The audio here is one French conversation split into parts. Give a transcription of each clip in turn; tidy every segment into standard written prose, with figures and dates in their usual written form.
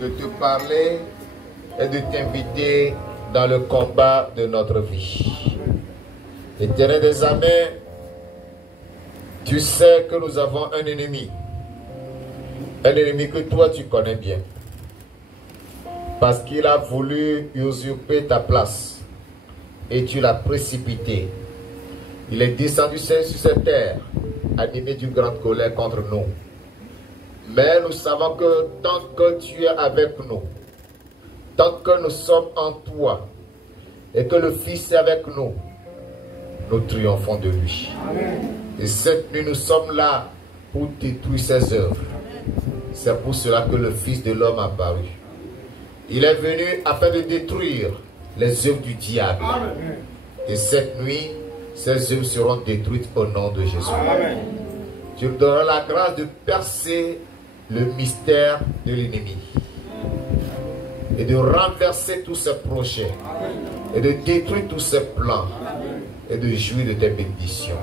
de te parler et de t'inviter dans le combat de notre vie. Éternel des armées, tu sais que nous avons un ennemi que toi tu connais bien, parce qu'il a voulu usurper ta place et tu l'as précipité. Il est descendu sur cette terre, animé d'une grande colère contre nous. Mais nous savons que tant que tu es avec nous, tant que nous sommes en toi et que le Fils est avec nous, nous triomphons de lui. Amen. Et cette nuit, nous sommes là pour détruire ses œuvres. C'est pour cela que le Fils de l'homme a apparu. Il est venu afin de détruire les œuvres du diable. Amen. Et cette nuit, ces œuvres seront détruites au nom de Jésus. Amen. Tu nous donneras la grâce de percer le mystère de l'ennemi et de renverser tous ses projets et de détruire tous ses plans et de jouir de tes bénédictions.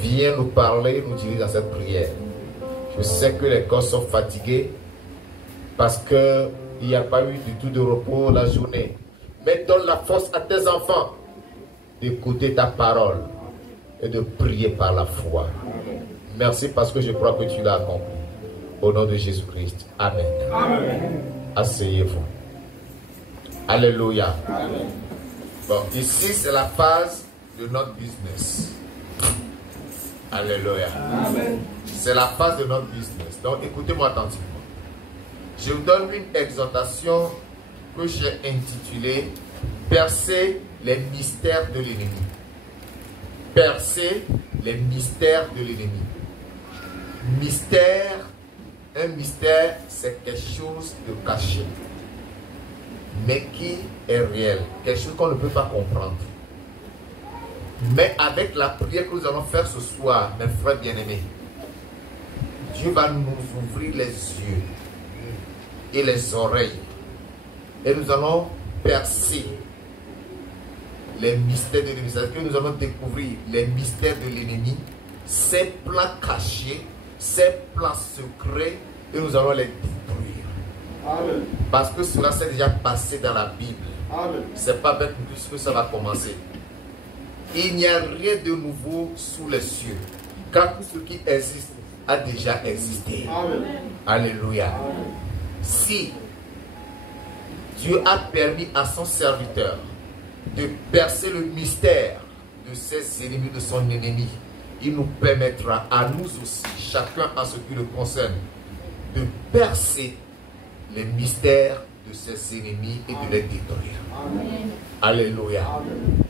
Viens nous parler, nous diriger dans cette prière. Je sais que les corps sont fatigués parce qu'il n'y a pas eu du tout de repos la journée. Mais donne la force à tes enfants d'écouter ta parole et de prier par la foi. Merci parce que je crois que tu l'as accompli. Au nom de Jésus-Christ. Amen. Amen. Asseyez-vous. Alléluia. Amen. Bon, ici c'est la phase de notre business. Alléluia. C'est la phase de notre business. Donc écoutez-moi attentivement. Je vous donne une exhortation que j'ai intitulée Percer les mystères de l'ennemi. Percer les mystères de l'ennemi. Mystère. Un mystère, c'est quelque chose de caché, mais qui est réel, quelque chose qu'on ne peut pas comprendre. Mais avec la prière que nous allons faire ce soir, mes frères bien-aimés, Dieu va nous ouvrir les yeux et les oreilles, et nous allons percer les mystères de l'ennemi. C'est-à-dire que nous allons découvrir les mystères de l'ennemi, ses plans cachés, ces plans secrets, et nous allons les détruire. Amen. Parce que cela s'est déjà passé dans la Bible. C'est pas avec nous que ça va commencer. Il n'y a rien de nouveau sous les cieux, car tout ce qui existe a déjà existé. Amen. Alléluia. Amen. Si Dieu a permis à son serviteur de percer le mystère de ses ennemis, de son ennemi, il nous permettra à nous aussi, chacun en ce qui le concerne, de percer les mystères de ses ennemis et de les détruire. Amen. Alléluia. Amen.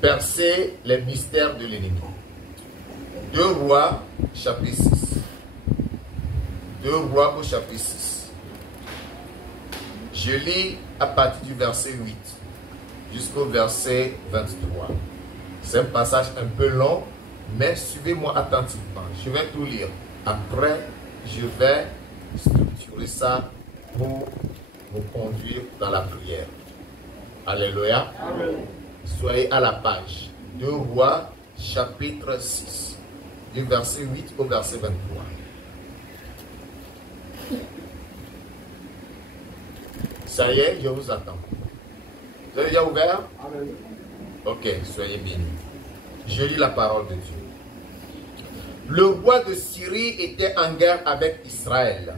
Percer les mystères de l'ennemi. 2 Rois, chapitre 6. 2 Rois au chapitre 6. Je lis à partir du verset 8 jusqu'au verset 23. C'est un passage un peu long, mais suivez-moi attentivement. Je vais tout lire. Après, je vais structurer ça pour vous conduire dans la prière. Alléluia. Amen. Soyez à la page. 2 Rois, chapitre 6. Du verset 8 au verset 23. Ça y est, je vous attends. Vous avez déjà ouvert? Amen. Ok, soyez bénis. Je lis la parole de Dieu. Le roi de Syrie était en guerre avec Israël.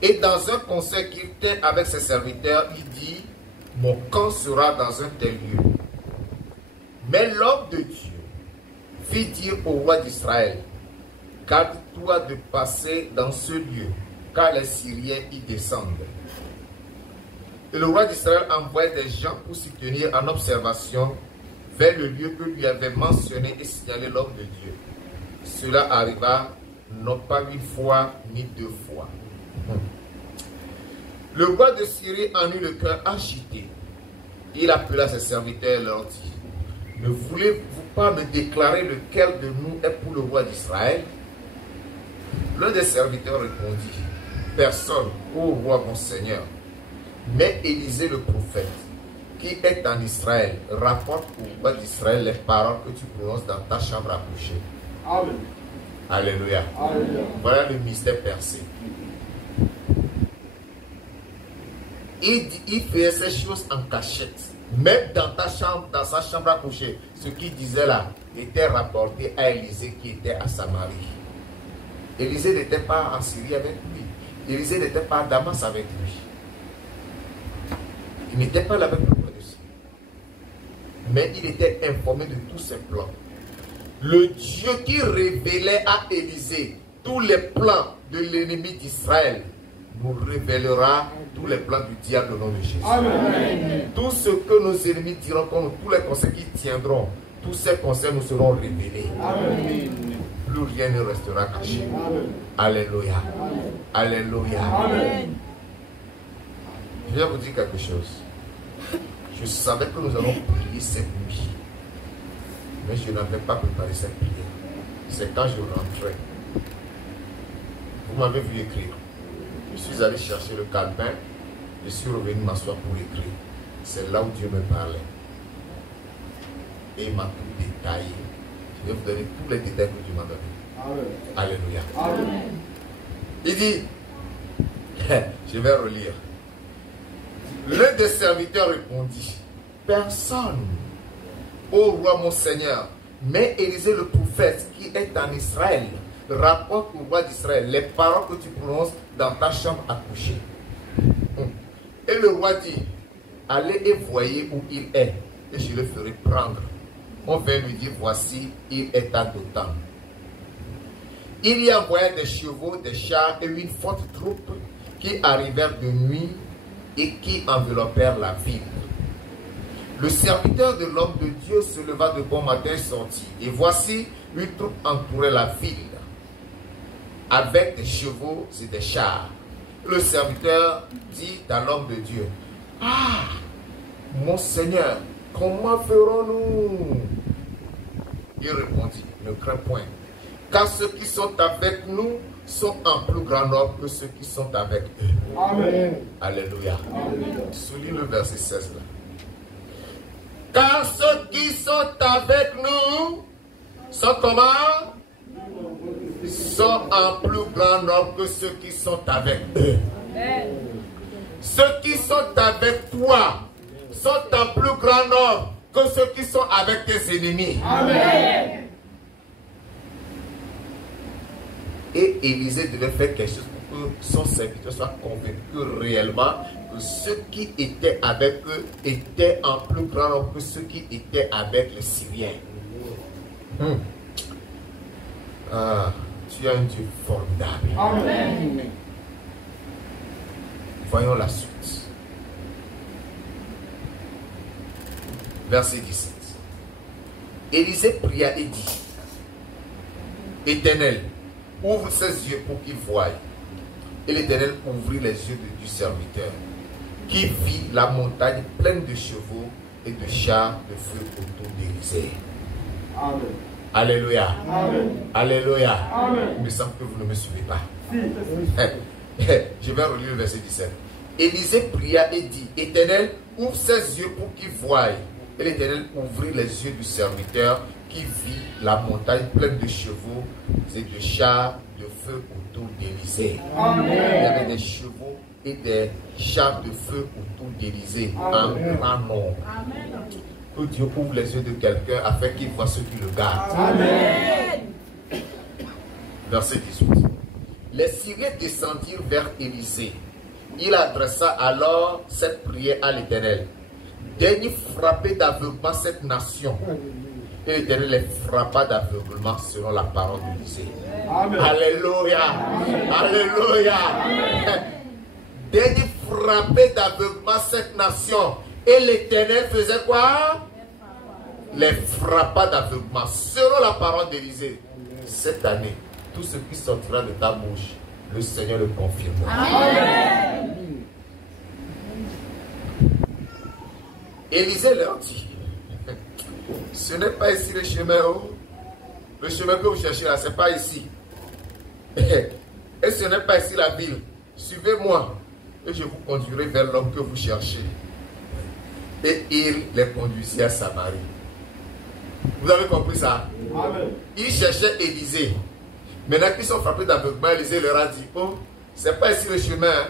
Et dans un conseil qu'il tint avec ses serviteurs, il dit, mon camp sera dans un tel lieu. Mais l'homme de Dieu fit dire au roi d'Israël, garde-toi de passer dans ce lieu, car les Syriens y descendent. Et le roi d'Israël envoyait des gens pour s'y tenir en observation vers le lieu que lui avait mentionné et signalé l'homme de Dieu. Cela arriva non pas 1 fois ni 2 fois. Le roi de Syrie en eut le cœur agité. Il appela ses serviteurs et leur dit, ne voulez-vous pas me déclarer lequel de nous est pour le roi d'Israël? L'un des serviteurs répondit, personne, ô roi mon Seigneur. Mais Élisée le prophète, qui est en Israël, rapporte au roi d'Israël les paroles que tu prononces dans ta chambre à coucher. Amen. Alléluia. Alléluia. Voilà le mystère percé. Il faisait ces choses en cachette. Même dans ta chambre, dans sa chambre à coucher, ce qu'il disait là était rapporté à Élisée qui était à Samarie. Élisée n'était pas en Syrie avec lui. Élisée n'était pas à Damas avec lui. Il n'était pas là avec le roi de Syrie. Mais il était informé de tous ses plans. Le Dieu qui révélait à Élisée tous les plans de l'ennemi d'Israël nous révélera tous les plans du diable au nom de Jésus. Amen. Tout ce que nos ennemis diront contre nous, tous les conseils qui tiendront, tous ces conseils nous seront révélés. Amen. Plus rien ne restera caché. Amen. Alléluia. Alléluia. Amen. Je vais vous dire quelque chose. Je savais que nous allons prier cette nuit. Mais je n'avais pas préparé cette prière. C'est quand je rentrais. Vous m'avez vu écrire. Je suis allé chercher le calepin. Je suis revenu m'asseoir pour écrire. C'est là où Dieu me parlait. Et il m'a tout détaillé. Je vais vous donner tous les détails que Dieu m'a donnés. Amen. Alléluia. Amen. Il dit, je vais relire. L'un des serviteurs répondit, personne, ô roi mon Seigneur, mais Élisée le prophète qui est en Israël rapporte au roi d'Israël les paroles que tu prononces dans ta chambre à coucher. Et le roi dit, allez et voyez où il est, et je le ferai prendre. On vint lui dire, voici, il est à Dothan. Il y envoya des chevaux, des chars et une forte troupe qui arrivèrent de nuit et qui enveloppèrent la ville. Le serviteur de l'homme de Dieu se leva de bon matin et sortit. Et voici, une troupe entourait la ville avec des chevaux et des chars. Le serviteur dit à l'homme de Dieu, ah, mon Seigneur, comment ferons-nous? Il répondit, ne crains point, car ceux qui sont avec nous sont en plus grand nombre que ceux qui sont avec eux. Amen. Alléluia. Alléluia. Souligne le verset 16 là. Car ceux qui sont avec nous sont comment? Sont en plus grand nombre que ceux qui sont avec eux. Ceux qui sont avec toi sont en plus grand nombre que ceux qui sont avec tes ennemis. Amen. Et Élisée devait faire quelque chose pour que son serviteur soit convaincu réellement que ceux qui étaient avec eux étaient en plus grand nombre que ceux qui étaient avec les Syriens. Ah, tu as un Dieu formidable. Amen. Voyons la suite. Verset 17. Élisée pria et dit, Éternel, ouvre ses yeux pour qu'il voie. Et l'Éternel ouvrit les yeux du serviteur, qui vit la montagne pleine de chevaux et de chars de feu autour d'Élisée. Amen. Alléluia. Amen. Alléluia. Amen. Il me semble que vous ne me suivez pas. Si. Je vais relire le verset 17. Élisée pria et dit, Éternel, ouvre ses yeux pour qu'il voie. Et l'Éternel ouvrit les yeux du serviteur qui vit la montagne pleine de chevaux et de chars de feu autour d'Élisée. Il y avait des chevaux et des chars de feu autour d'Élisée en grand nombre. Que Dieu ouvre les yeux de quelqu'un afin qu'il voit ceux qui le gardent. Amen. Verset 18. Les Syriens descendirent vers Élisée. Il adressa alors cette prière à l'Éternel. Daigne frapper d'aveuglement cette nation. Et l'Éternel les frappa d'aveuglement selon la parole d'Élisée. Alléluia. Alléluia. Daigne frapper d'aveuglement cette nation. Et l'Éternel faisait quoi? Les frappa d'aveuglement selon la parole d'Élisée. Cette année, tout ce qui sortira de ta bouche, le Seigneur le confirmera. Amen. Élisée leur dit, ce n'est pas ici le chemin. Le chemin que vous cherchez là, ce n'est pas ici. Et ce n'est pas ici la ville. Suivez-moi. et je vous conduirai vers l'homme que vous cherchez. Et il les conduisit à Samarie. Vous avez compris ça? Amen. Ils cherchaient Élisée. Maintenant qu'ils sont frappés d'aveuglement, Élisée leur a dit, oh, c'est pas ici le chemin, hein.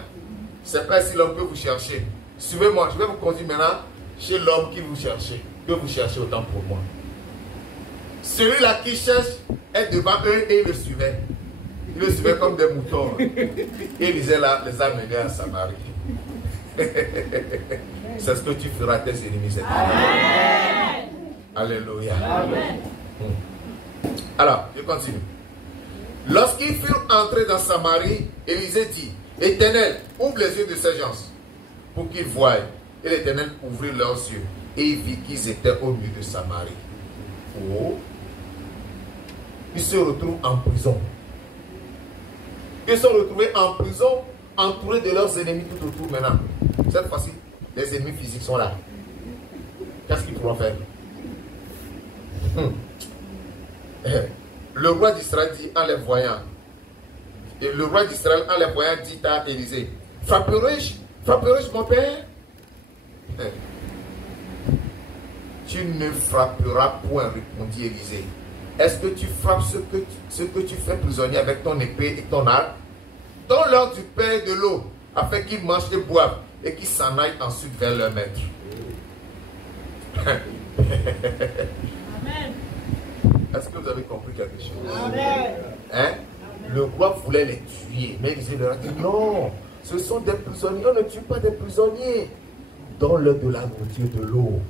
C'est pas ici l'homme que vous cherchez. Suivez-moi, je vais vous conduire maintenant chez l'homme que vous cherchez autant pour moi. Celui-là qui cherche est devant eux et ils le suivaient. Ils le suivaient comme des moutons. Et Élisée les a menés à Samarie. C'est ce que tu feras à tes ennemis cette année. Alléluia. Amen. Alors, je continue. Lorsqu'ils furent entrés dans Samarie, Élisée dit, Éternel, ouvre les yeux de ces gens pour qu'ils voient. Et l'Éternel ouvrit leurs yeux et il vit qu'ils étaient au milieu de Samarie. Oh. Ils se retrouvent en prison. Ils sont retrouvés en prison, entourés de leurs ennemis tout autour maintenant. Cette fois-ci, les ennemis physiques sont là. Qu'est-ce qu'ils pourront faire? Le roi d'Israël dit en les voyant, et le roi d'Israël en les voyant dit à Élisée, frapperai-je mon père? Tu ne frapperas point, répondit Élisée. Est-ce que tu frappes ce que tu fais prisonnier avec ton épée et ton arc? Donne-leur du pain et de l'eau, afin qu'ils mangent et boivent, et qu'ils s'en aillent ensuite vers leur maître. Amen. Est-ce que vous avez compris quelque chose? Amen. Hein? Le roi voulait les tuer, mais Élisée leur a dit non, ce sont des prisonniers, on ne tue pas des prisonniers. Donne-leur de la nourriture, de l'eau,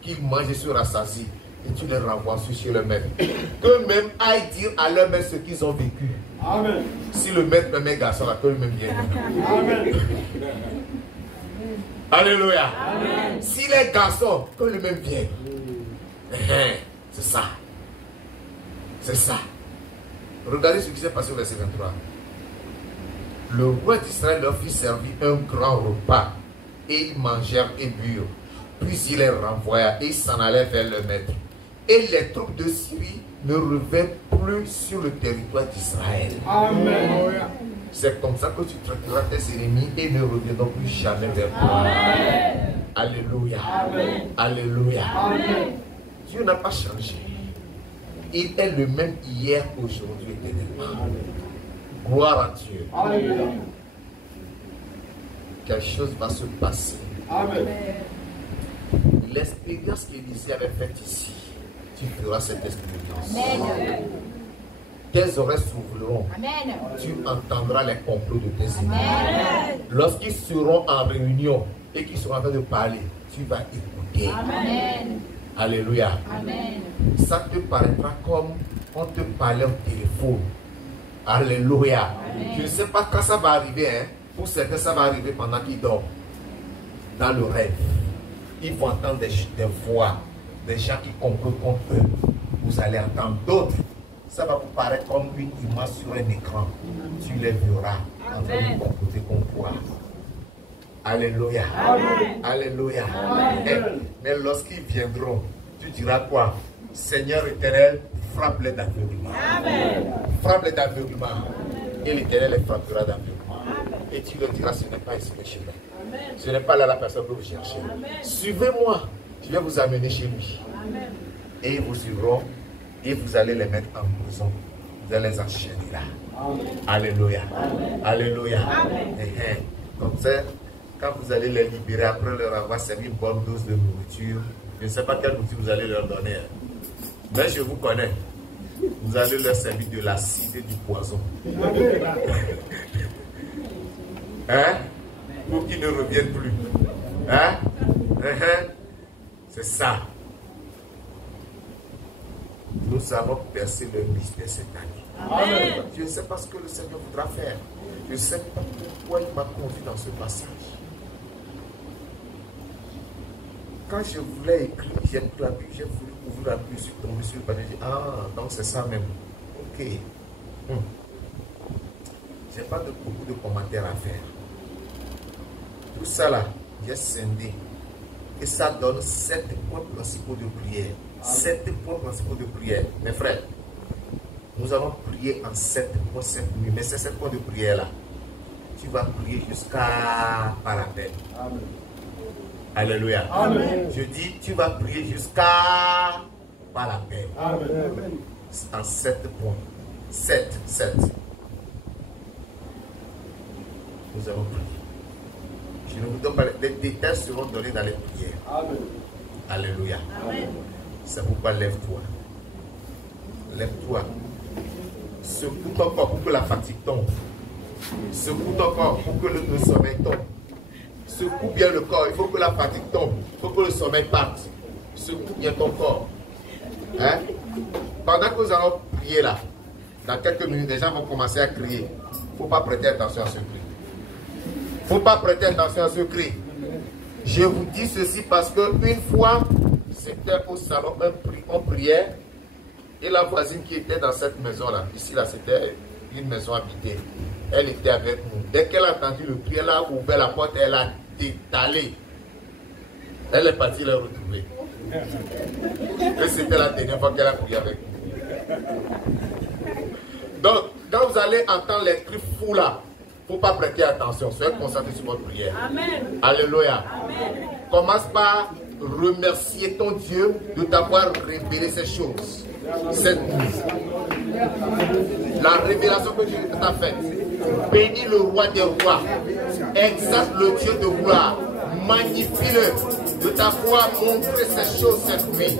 qu'ils mangent et se rassasient, et tu les renvoies chez le maître. Qu'eux-mêmes aillent dire à leur maître ce qu'ils ont vécu. Amen. Si le maître me met garçon, là, qu'eux-mêmes viennent. Amen. Alléluia. Amen. Si les garçons, qu'eux-mêmes viennent. C'est ça. C'est ça. Regardez ce qui s'est passé au verset 23. Le roi d'Israël leur fit servir un grand repas. Et ils mangèrent et burent. Puis il les renvoya et ils s'en allaient vers le maître. Et les troupes de Syrie ne revinrent plus sur le territoire d'Israël. Amen. C'est comme ça que tu traiteras tes ennemis et ne reviendront plus jamais vers toi. Amen. Alléluia. Amen. Alléluia. Amen. Dieu n'a pas changé. Il est le même hier, aujourd'hui, éternellement. Gloire à Dieu. Alléluia. Quelque chose va se passer. Amen. L'expérience qu'Élisée avait faite ici, tu feras cette expérience. Amen. Tes oreilles s'ouvriront. Amen. Tu entendras les complots de tes ennemis. Amen. Lorsqu'ils seront en réunion et qu'ils seront en train de parler, tu vas écouter. Amen. Alléluia. Amen. Ça te paraîtra comme on te parlait au téléphone. Alléluia. Amen. Je ne sais pas quand ça va arriver. Hein. Pour certains, ça va arriver pendant qu'ils dorment. Dans le rêve. Ils vont entendre des voix, des gens qui complotent contre eux. Vous allez entendre d'autres. Ça va vous paraître comme une image sur un écran. Tu les verras en train de comploter contre toi. Alléluia. Amen. Alléluia. Amen. Mais lorsqu'ils viendront, tu diras quoi? Seigneur éternel, frappe-les d'aveuglement. Frappe-les d'aveuglement. Et l'Éternel les frappera d'aveuglement. Et tu leur diras, ce n'est pas ici le chemin. Ce n'est pas là la personne que vous cherchez. Suivez-moi. Je vais vous amener chez lui. Et ils vous suivront. Et vous allez les mettre en prison. Vous allez les enchaîner là. Alléluia. Alléluia. Comme ça, quand vous allez les libérer, après leur avoir servi une bonne dose de nourriture, je ne sais pas quelle nourriture vous allez leur donner. Mais je vous connais. Vous allez leur servir de l'acide et du poison. Hein? Pour qu'ils ne reviennent plus. Hein? C'est ça. Nous avons percé le mystère cette année. Amen. Je ne sais pas ce que le Seigneur voudra faire. Je ne sais pas pourquoi il m'a conduit dans ce passage. Quand je voulais écrire, j'ai pris la Bible, j'ai voulu ouvrir la Bible, je suis tombé sur le papier, j'ai dit, ah, donc c'est ça même. Ok. Je n'ai pas beaucoup de commentaires à faire. Tout ça là, j'ai scindé. Et ça donne 7 points principaux de prière. 7 points principaux de prière. Mes frères, nous allons prier en 7 points, 7 minutes. Mais c'est 7 points de prière là. tu vas prier jusqu'à pas la peine. Amen. Alléluia. Amen. Je dis, tu vas prier jusqu'à pas la peine. Amen. En 7 points. 7. Nous avons prié. Je ne vous donne pas les détails seront donnés dans les prières. Amen. Alléluia. Amen. C'est pourquoi lève-toi. Lève-toi. Secoue ton corps pour que la fatigue tombe. Secoue ton corps pour que le sommeil tombe. Secoue bien le corps. Il faut que la fatigue tombe. Il faut que le sommeil parte. Secoue bien ton corps. Hein? Pendant que nous allons prier là, dans quelques minutes, les gens vont commencer à crier. Il ne faut pas prêter attention à ce cri. Il ne faut pas prêter attention à ce cri. Je vous dis ceci parce qu'une fois, c'était au salon, on priait. Et la voisine qui était dans cette maison-là, ici, là, c'était une maison habitée. Elle était avec nous. Dès qu'elle a entendu le cri, elle a ouvert la porte, elle a détalé. Elle est partie la retrouver. Et c'était la dernière fois qu'elle a prié avec nous. Donc, quand vous allez entendre les cris fous là, il ne faut pas prêter attention. Soyez concentrés sur votre prière. Amen. Alléluia. Amen. Commence par remercier ton Dieu de t'avoir révélé ces choses. Cette nuit. La révélation que Dieu t'a faite. Bénis le roi des rois. Exalte le Dieu de gloire. Magnifie-le de t'avoir montré ces choses cette nuit.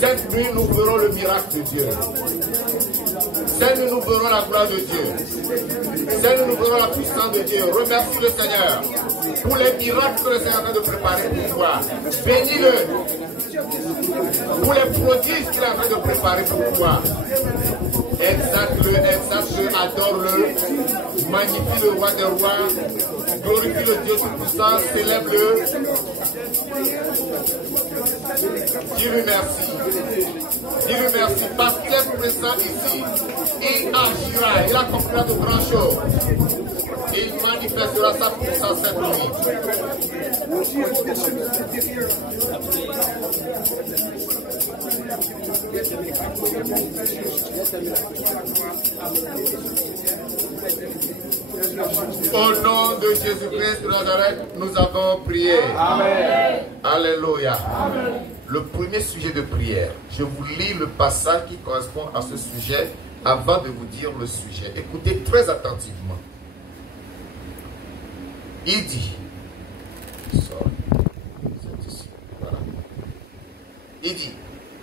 Cette nuit, nous verrons le miracle de Dieu. Cette nuit, nous verrons la gloire de Dieu. Cette nuit, nous verrons la puissance de Dieu. Remercie le Seigneur pour les miracles que le Seigneur est en train de préparer pour toi. Bénis-le pour les prodiges qu'il est en train de préparer pour toi. Exalte-le, adore-le, magnifie le roi des rois, glorifie le Dieu tout-puissant, célèbre-le. Dis-lui merci. Dis-lui merci parce qu'il est présent ici. Il agira, il accomplira de grandes choses. Il manifestera sa puissance cette nuit. Au nom de Jésus-Christ de Nazareth, nous avons prié. Amen. Alléluia. Amen. Le premier sujet de prière, je vous lis le passage qui correspond à ce sujet avant de vous dire le sujet. Écoutez très attentivement. Il dit, voilà. Il dit,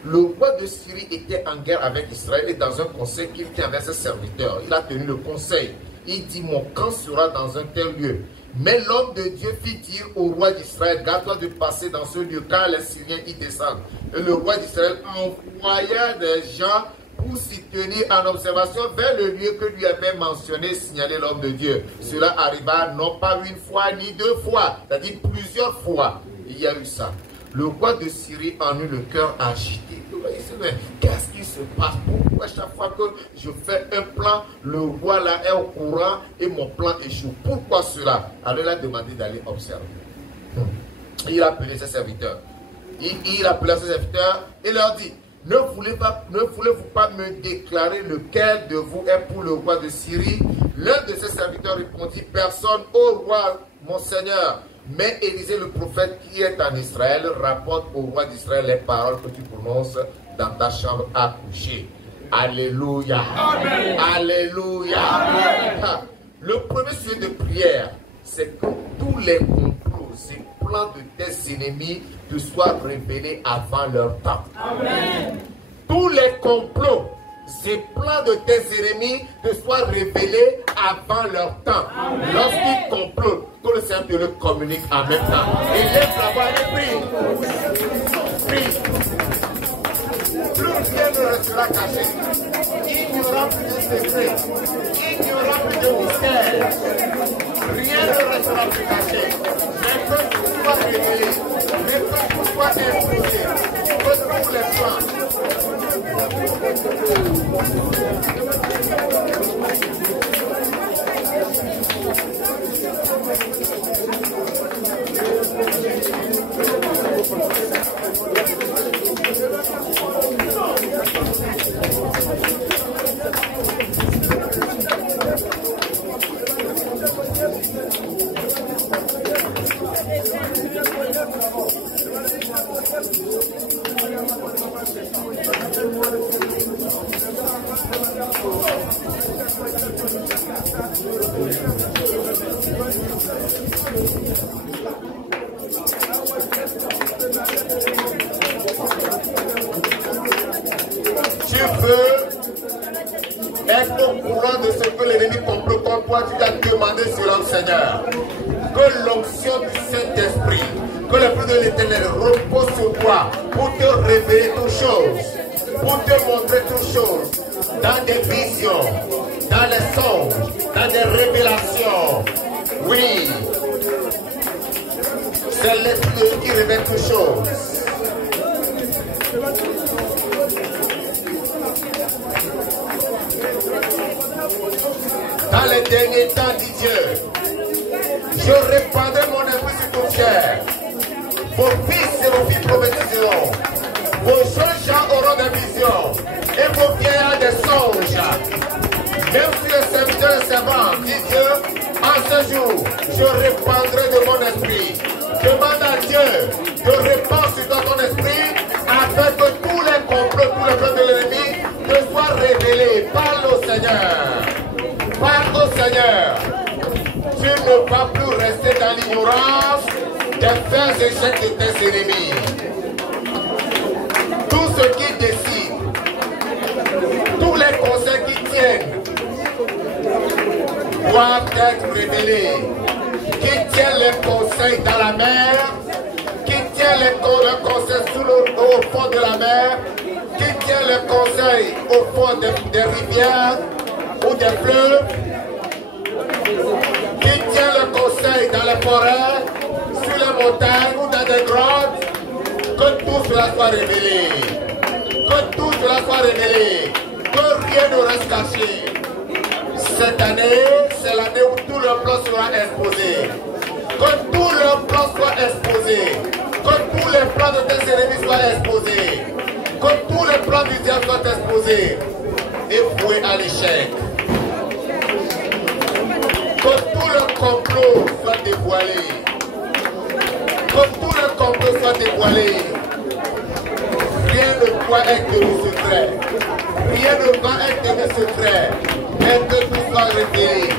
le roi de Syrie était en guerre avec Israël et dans un conseil qu'il tient avec ses serviteurs. Il a tenu le conseil. Il dit, mon camp sera dans un tel lieu. Mais l'homme de Dieu fit dire au roi d'Israël, garde-toi de passer dans ce lieu, car les Syriens y descendent. Et le roi d'Israël envoya des gens pour s'y tenir en observation vers le lieu que lui avait mentionné, signalé l'homme de Dieu. Cela arriva non pas une fois ni deux fois, c'est-à-dire plusieurs fois. Il y a eu ça. Le roi de Syrie en eut le cœur agité. Il se dit, mais qu'est-ce qui se passe? Pourquoi chaque fois que je fais un plan, le roi là est au courant et mon plan échoue? Pourquoi cela? Alors il a demandé d'aller observer. Il a appelé ses serviteurs. Il a appelé ses serviteurs et leur dit, ne voulez-vous pas me déclarer lequel de vous est pour le roi de Syrie? L'un de ses serviteurs répondit, personne, ô roi, mon seigneur. Mais Élisée le prophète qui est en Israël rapporte au roi d'Israël les paroles que tu prononces dans ta chambre à coucher. Alléluia. Amen. Alléluia. Amen. Le premier sujet de prière, c'est que tous les complots et plans de tes ennemis te soient révélés avant leur temps. Amen. Tous les complots et plans de tes ennemis te soient révélés avant leur temps. Lorsqu'ils complotent, que le Seigneur te le communique en même temps. Et lève la voix et prie. Prie. Plus rien ne restera caché. Il n'y aura plus de secret. Il n'y aura plus de mystère. Rien ne restera plus caché. Mais que tu sois soit imposé. Que tous les plans. Tu veux être au courant de ce que l'ennemi complot contre toi, tu dois demander cela au Seigneur. Que l'onction du Saint-Esprit, que le plus de l'Éternel repose sur toi pour te révéler toutes choses, pour te montrer toutes choses, dans des visions, dans les songes, dans des révélations. Oui, c'est l'Esprit de Dieu qui révèle toutes choses. Dans les derniers temps, dit Dieu, je répandrai mon esprit sur ton fier. Vos fils et vos filles prophétiseront. Vos jeunes gens auront des visions. Et vos vieillards des songes. Même si les serviteurs et servants, dit Dieu, en ce jour, je répandrai de mon esprit. Demande à Dieu de répandre sur toi ton esprit afin que tous les complots, tous les plans de l'ennemi te soient révélés. Parle au Seigneur. Parle au Seigneur. Tu ne vas plus rester dans l'ignorance des faits et échecs de tes ennemis. Tout ce qui décide, tous les conseils qui tiennent, doivent être révélés. Qui tient les conseils dans la mer, qui tient les conseils au fond de la mer, qui tient les conseils au fond des rivières ou des fleuves, qui tient le conseil dans les forêts, sur les montagnes ou dans des grottes, que tout cela soit révélé. Que tout cela soit révélé. Que rien ne reste caché. Cette année, c'est l'année où tout le plan sera exposé. Que tout le plan soit exposé. Que tous les plans de tes ennemis soient exposés. Que tous les plans du diable soient exposés et voués à l'échec. Que tout le complot soit dévoilé. Que tout le complot soit dévoilé. Rien ne doit être tenu secret. Rien ne va être tenu secret. Mais que tout soit révélé.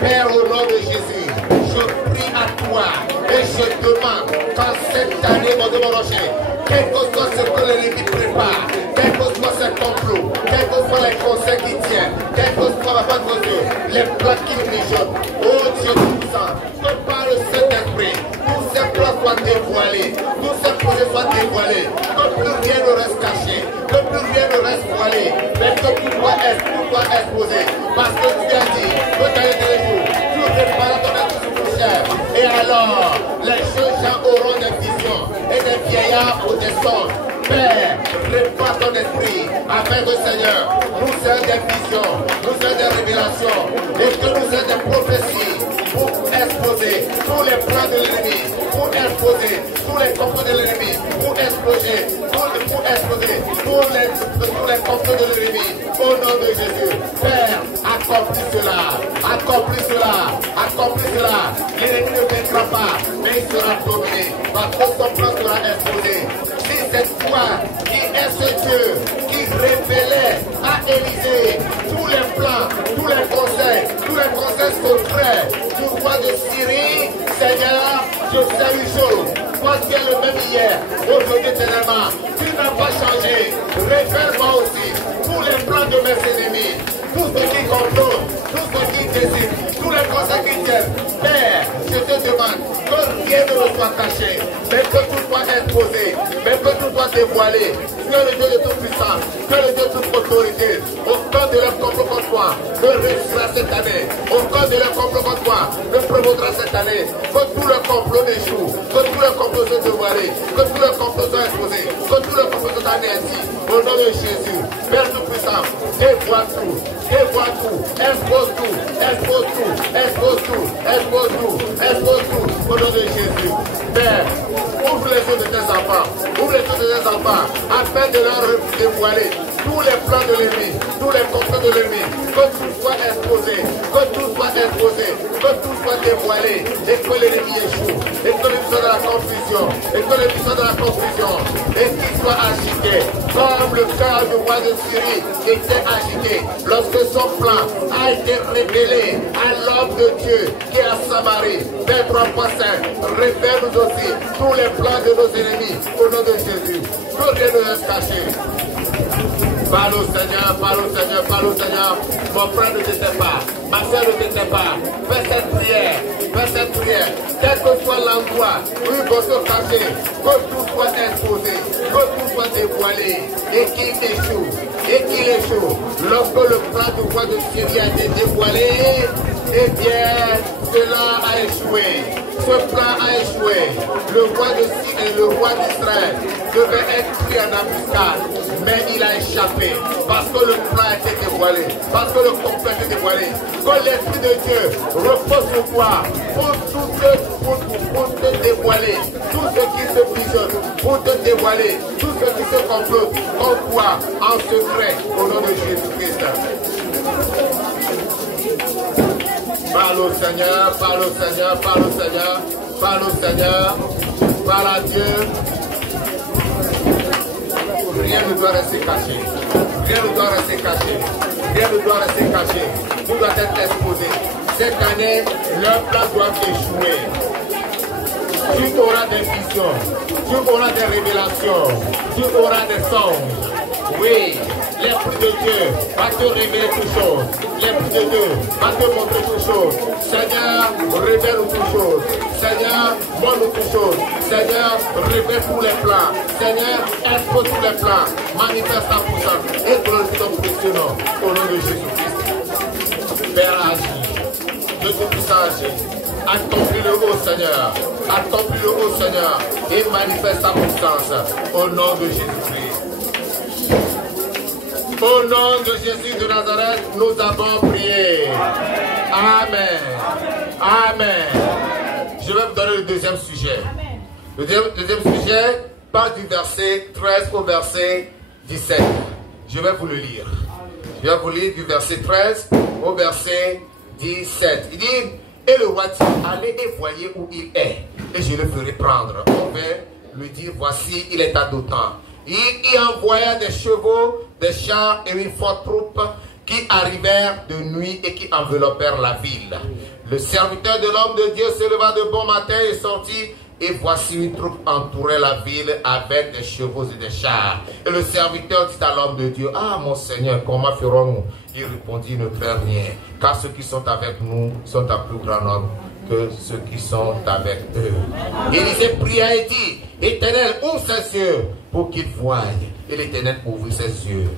Père, au nom de Jésus, je prie à toi et je demande qu'en cette année, mon Dieu, mon rocher, quel que soit ce que l'ennemi prépare, quel que soit ce complot, quels que soient les conseils qui tiennent, quel que soit la part de Dieu, les plans qui mijotent, oh Dieu tout-puissant, que par le Saint-Esprit, tous ces plans soient dévoilés, tous ces projets soient dévoilés, que plus rien ne reste caché, que plus rien ne reste voilé, mais que tout soit exposé, parce que tu as dit que dans les derniers jours, tu prépares ton esprit sur cher, et alors les jeunes gens auront des visions, et des vieillards au descendre. Père, prépare ton esprit, afin que Seigneur, nous ayons des visions, nous ayons des révélations, et que nous ayons des prophéties pour exposer tous les plans de l'ennemi, pour exposer tous les complots de l'ennemi, pour exposer tous les complots de l'ennemi, au nom de Jésus. Père, accomplis cela, accomplis cela, accomplis cela. L'ennemi ne vaincra pas, mais il sera dominé, parce que son plan sera exposé. C'est toi qui est ce Dieu qui révélait à Élisée tous les plans, tous les conseils secrets du roi de Syrie. Seigneur, je sais une chose, toi tu es le même hier, aujourd'hui éternellement. Tu n'as pas changé. Révèle-moi aussi tous les plans de mes ennemis, tout ce qui complot, tout ce qui décide, tous les conseils qui tiennent. Père, je te demande que rien ne me soit caché. mais que tout soit exposé, mais que tout soit dévoilé. Tu es le Dieu de toute puissance, tu es le Dieu de toute autorité. Aucun de leurs complot contre toi ne réussira cette année. Aucun de leurs complot contre toi ne promotra cette année. Que tout le complot échoue, que tout le complot soit dévoilé, que tout le complot soit exposé, que tout le complot soit anéanti. Au nom de Jésus, Père tout-puissant, dévoile tout, dévoile tout, expose tout, expose tout, expose tout, expose tout, expose tout. Au nom de Jésus, Père, ouvre les yeux de tes enfants, ouvre les yeux de tes enfants, afin de leur dévoiler tous les plans de l'ennemi, tous les complots de l'ennemi, que tout soit exposé, que tout soit exposé, que tout soit dévoilé, et que l'ennemi échoue, et que l'ennemi soit dans la confusion, et que l'ennemi soit dans la confusion, et qu'il soit agité, comme le cœur du roi de Syrie était agité, lorsque son plan a été révélé à l'homme de Dieu qui est à Samarie. Père 3.5, révèle-nous aussi tous les plans de nos ennemis, au nom de Jésus. Que rien ne reste caché. Parle au Seigneur, parle au Seigneur, parle au Seigneur. Mon frère ne t'éteint pas, ma soeur ne t'éteint pas. Fais cette prière, fais cette prière. Quel que soit l'endroit où ils vont se cacher, que tout soit exposé, que tout soit dévoilé et qu'il échoue, et qu'il échoue. Lorsque le plan du roi de Syrie a été dévoilé, eh bien, cela a échoué. Ce plan a échoué. Le roi de Syrie, le roi d'Israël devait être pris en embuscade, mais il a échappé parce que le plan a été dévoilé, parce que le complot a été dévoilé. Que l'Esprit de Dieu repose sur toi pour te dévoiler tout ce qui se visionne, pour te dévoiler tout ce qui se complote contre toi en secret au nom de Jésus-Christ. Parle au Seigneur, parle au Seigneur, parle au Seigneur, parle au Seigneur, parle à Dieu. Rien ne doit rester caché. Rien ne doit rester caché. Rien ne doit rester caché. Tout doit être exposé. Cette année, leurs plans doivent échouer. Tu auras des visions. Tu auras des révélations. Tu auras des songes. Oui. L'Esprit de Dieu va te révéler toutes choses. L'Esprit de Dieu va te montrer toutes choses. Seigneur, révèle-nous toutes choses. Seigneur, montre-nous toutes choses. Seigneur, révèle tous les plans. Seigneur, expose tous les plans. Manifeste ta puissance. Et glorifie ton précieux nom. Au nom de Jésus-Christ. Père, agis. Dieu tout-puissant agit. Accomplis-le au Seigneur. Accomplis-le au Seigneur. Et manifeste ta puissance. Au nom de Jésus-Christ. Au nom de Jésus de Nazareth, nous avons prié. Amen. Amen. Je vais vous donner le deuxième sujet. Le deuxième sujet part du verset 13 au verset 17. Je vais vous le lire. Je vais vous lire du verset 13 au verset 17. Il dit, et le roi dit, allez et voyez où il est, et je le ferai prendre. On va lui dire, voici, il est à d'autant. Il y envoya des chevaux, des chars et une forte troupe qui arrivèrent de nuit et qui enveloppèrent la ville. Le serviteur de l'homme de Dieu se leva de bon matin et sortit, et voici une troupe entourait la ville avec des chevaux et des chars. Et le serviteur dit à l'homme de Dieu, ah mon Seigneur, comment ferons-nous? Il répondit, ne crains rien, car ceux qui sont avec nous sont un plus grand nombre que ceux qui sont avec eux. Élisée pria et dit, Éternel, ouvre ses yeux pour qu'il voie. Et l'Éternel ouvrit ses yeux,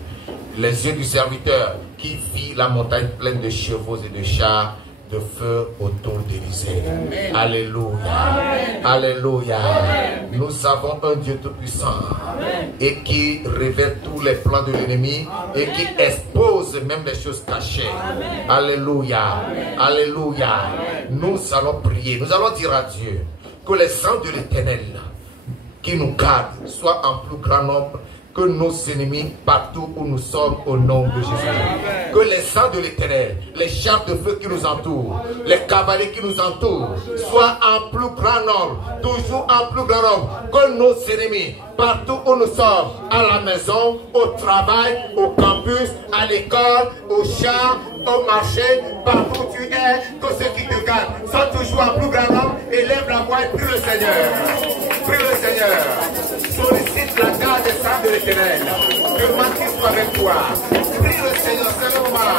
les yeux du serviteur, qui vit la montagne pleine de chevaux et de chars de feu autour d'Élisée. Alléluia. Amen. Alléluia. Amen. Nous avons un Dieu tout-puissant et qui révèle tous les plans de l'ennemi et qui expose même les choses cachées. Amen. Alléluia. Amen. Alléluia. Amen. Nous allons prier. Nous allons dire à Dieu que les sangs de l'Éternel qui nous gardent soient en plus grand nombre que nos ennemis partout où nous sommes au nom de Jésus. Que les sangs de l'Éternel, les chars de feu qui nous entourent, les cavaliers qui nous entourent, soient en plus grand nombre, toujours en plus grand nombre que nos ennemis, partout où nous sommes, à la maison, au travail, au campus, à l'école, au char, au marché, partout où tu es, que ceux qui te gardent sont toujours en plus grand nombre. Élève la voix et prie le Seigneur. Prie le Seigneur. Sollicite la garde des sangs de l'Éternel. Que Mathis soit avec toi. Prie le Seigneur, c'est le moment.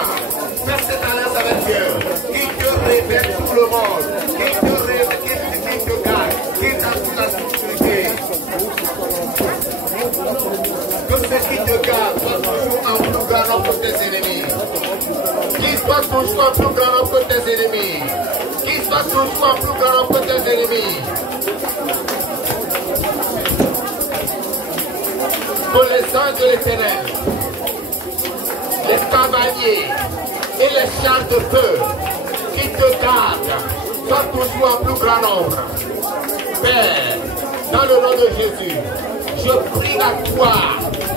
Fais cette alliance avec Dieu. Qu'il te révèle tout le monde. Qu'il te révèle, qu'il te garde. Qu'il t'assure la sécurité. Que ce qui te garde soit toujours un plus grand nombre que tes ennemis. Qu'il soit toujours un plus grand nombre que tes ennemis. Qu'il soit toujours un plus grand nombre que tes ennemis. Que les anges de l'Éternel, les cavaliers et les chars de feu qui te gardent soient toujours un plus grand nombre. Père, dans le nom de Jésus, je prie à toi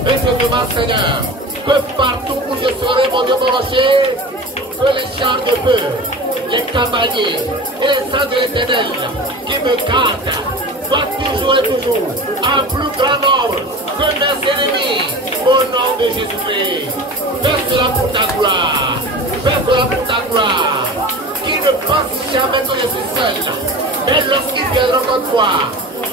et je demande, Seigneur, que partout où je serai, mon Dieu, mon rocher, que les chars de feu, les cavaliers et les saints de l'Éternel qui me gardent soient toujours et toujours un plus grand nombre que mes ennemis, au nom de Jésus-Christ. Fais cela pour ta gloire. Fais cela pour ta gloire. Qui ne pense jamais que je suis seul, mais lorsqu'ils viendront contre toi,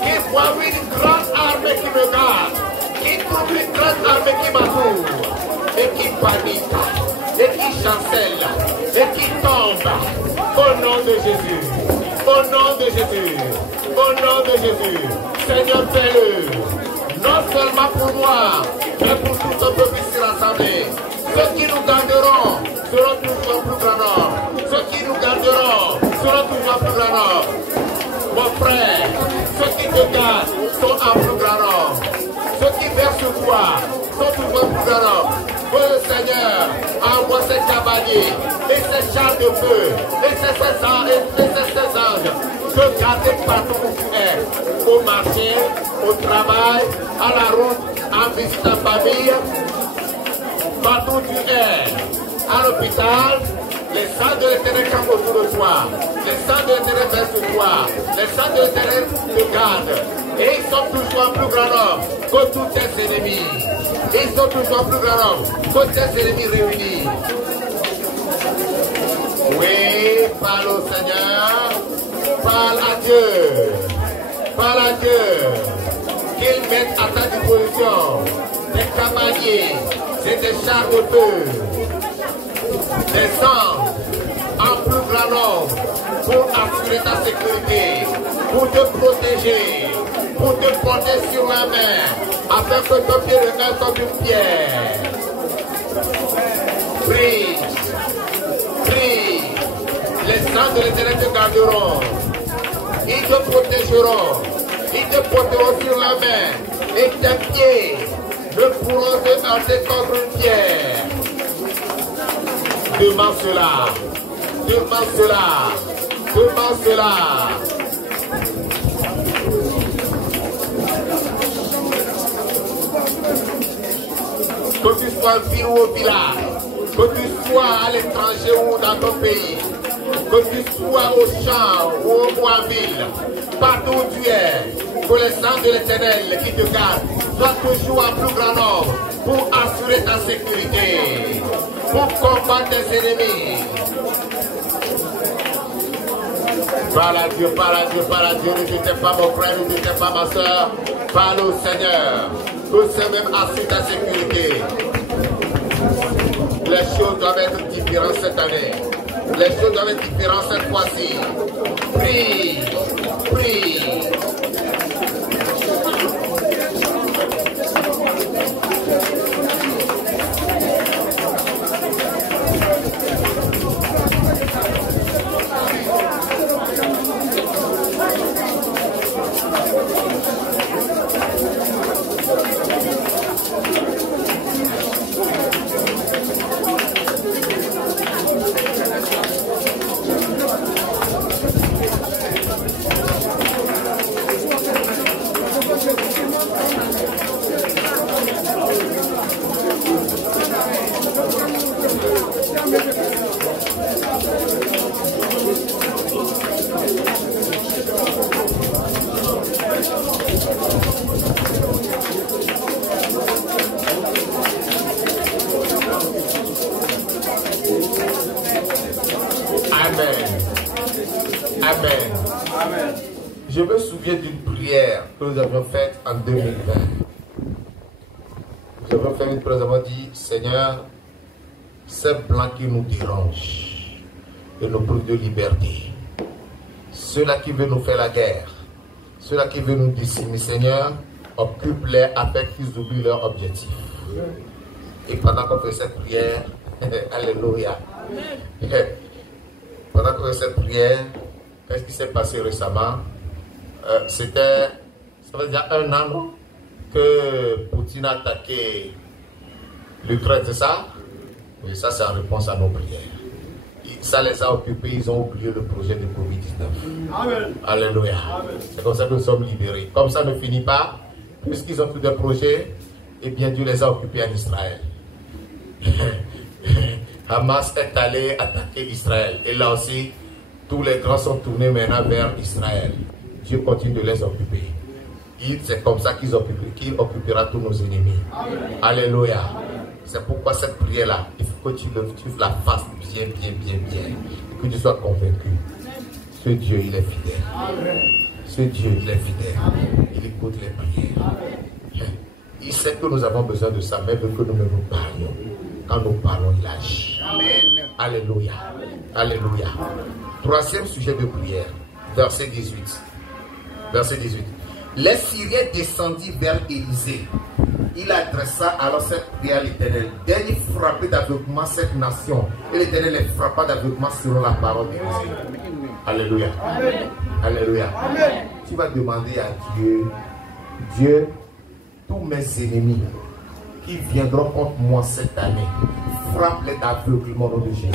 qu'ils voient une grande armée qui me garde, qu'ils trouvent une grande armée qui m'entoure, et qui panique, et qui chancelle, et qui tombe, au nom de Jésus, au nom de Jésus, au nom de Jésus. Seigneur, fais-le, non seulement pour moi, mais pour tout ton peuple ici rassemblé. Ceux qui nous garderont seront toujours plus grand nombre. Ceux qui nous garderont seront toujours plus grand nombre. Mon frère, ceux qui te gardent sont en plus grand nombre. Ceux qui versent sur toi sont toujours plus grand nombre. Que le Seigneur envoie ses cavaliers et ses chars de feu et ses anges te garder partout où tu es. Au marché, au travail, à la route, en visite en famille. Partout où tu es, à l'hôpital, les saints de l'Éternel campent autour de toi. Les saints de l'Éternel versent sur toi. Les saints de l'Éternel te gardent. Et ils sont toujours un plus grand nombre que tous tes ennemis. Ils sont toujours un plus grand nombre que tes ennemis réunis. Oui, parle au Seigneur. Parle à Dieu. Parle à Dieu. Qu'il mette à ta disposition des cavaliers. C'est des chars de feu, des anges en plus grand nombre pour assurer ta sécurité, pour te protéger, pour te porter sur la main, afin que ton pied ne reste comme une pierre. Prie, prie, les anges de l'Éternel te garderont, ils te protégeront, ils te porteront sur la main, et tes pieds ne pourront te heurter contre une pierre. Demande cela. Demande cela. Demande cela. Que tu sois en ville ou au village, que tu sois à l'étranger ou dans ton pays, que tu sois au champ ou en ville, partout où tu es, que les saints de l'Éternel qui te gardent soient toujours en plus grand nombre pour assurer ta sécurité, pour combattre tes ennemis. Parle à Dieu, parle à Dieu, parle à Dieu, ne t'étais pas mon frère, ne t'étais pas ma soeur, parle au Seigneur, que c'est même assure ta sécurité. Les choses doivent être différentes cette année. Les choses doivent être différentes cette fois-ci. Prie, prie. Je me souviens d'une prière que nous avions faite en 2020. Nous avons fait une prière, nous avons dit, Seigneur, ces blancs qui nous dérangent et nous privent de liberté, ceux-là qui veulent nous faire la guerre, ceux-là qui veulent nous décimer, Seigneur, occupe-les afin qu'ils oublient leur objectif. Et pendant qu'on fait cette prière, alléluia. Pendant qu'on fait cette prière, qu'est-ce qui s'est passé récemment? C'était, ça veut dire 1 an, non, que Poutine a attaqué l'Ukraine, c'est ça? Oui, ça c'est en réponse à nos prières. Ça les a occupés, ils ont oublié le projet de Covid-19. Amen. Alléluia. C'est comme ça que nous sommes libérés. Comme ça ne finit pas, puisqu'ils ont tous des projets, et bien Dieu les a occupés en Israël. Hamas est allé attaquer Israël. Et là aussi, tous les grands sont tournés maintenant vers Israël. Dieu continue de les occuper. C'est comme ça qu'il occupera tous nos ennemis. Amen. Alléluia. C'est pourquoi cette prière-là, il faut que tu la fasses bien, bien, bien, bien. Et que tu sois convaincu. Ce Dieu, il est fidèle. Amen. Ce Dieu, il est fidèle. Amen. Il écoute les prières. Amen. Il sait que nous avons besoin de ça, mais veut que nous nous parlions. Quand nous parlons, il agit. Amen. Alléluia. Amen. Alléluia. Troisième sujet de prière, verset 18. Verset 18. Les Syriens descendirent vers Élysée. Il adressa alors cette prière à l'Éternel. Daigne frapper d'aveuglement cette nation. Et l'Éternel les frappa d'aveuglement selon la parole d'Élysée. Alléluia. Amen. Alléluia. Amen. Tu vas demander à Dieu, Dieu, tous mes ennemis qui viendront contre moi cette année, frappe-les d'aveuglement au nom de Jésus.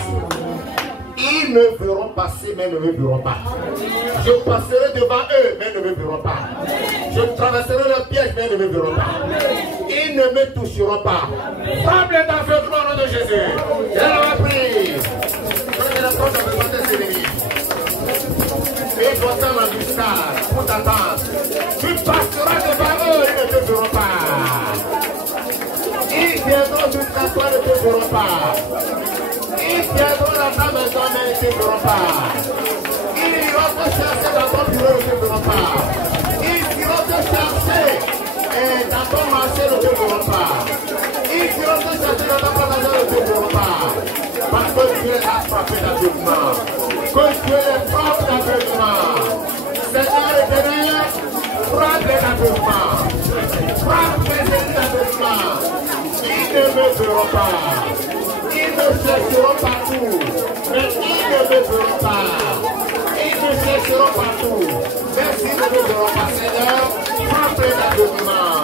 Ils me verront passer, mais ne me verront pas. Je passerai devant eux, mais ne me verront pas. Je traverserai leur piège, mais ne me verront pas. Ils ne me toucheront pas. Frappe-les d'aveuglement au nom de Jésus. Je leur prie. Prenez la porte devant tes ennemis. Et voici l'embuscade pour t'attendre. Tu passeras devant eux, ils ne te verront pas. Ils viendront jusqu'à toi, ils ne te verront pas. Ils viendront dans ta maison, mais ils ne te verront pas. Ils iront te chercher dans ton bureau, ils ne te verront pas. Ils iront te chercher et dans ton marché, ils ne te verront pas. Ils iront te chercher dans ta maison, ils ne te verront pas. Parce que Dieu les a frappés d'aveuglement. Que Dieu les frappe d'aveuglement. Seigneur éternel, frappe les d'aveuglement. Frappe les d'aveuglement. Ils ne me verront pas. Ils me chercheront partout, mais ils ne me verront pas. Ils me chercheront partout, mais s'ils ne me verront pas, Seigneur, frappe l'aveuglement.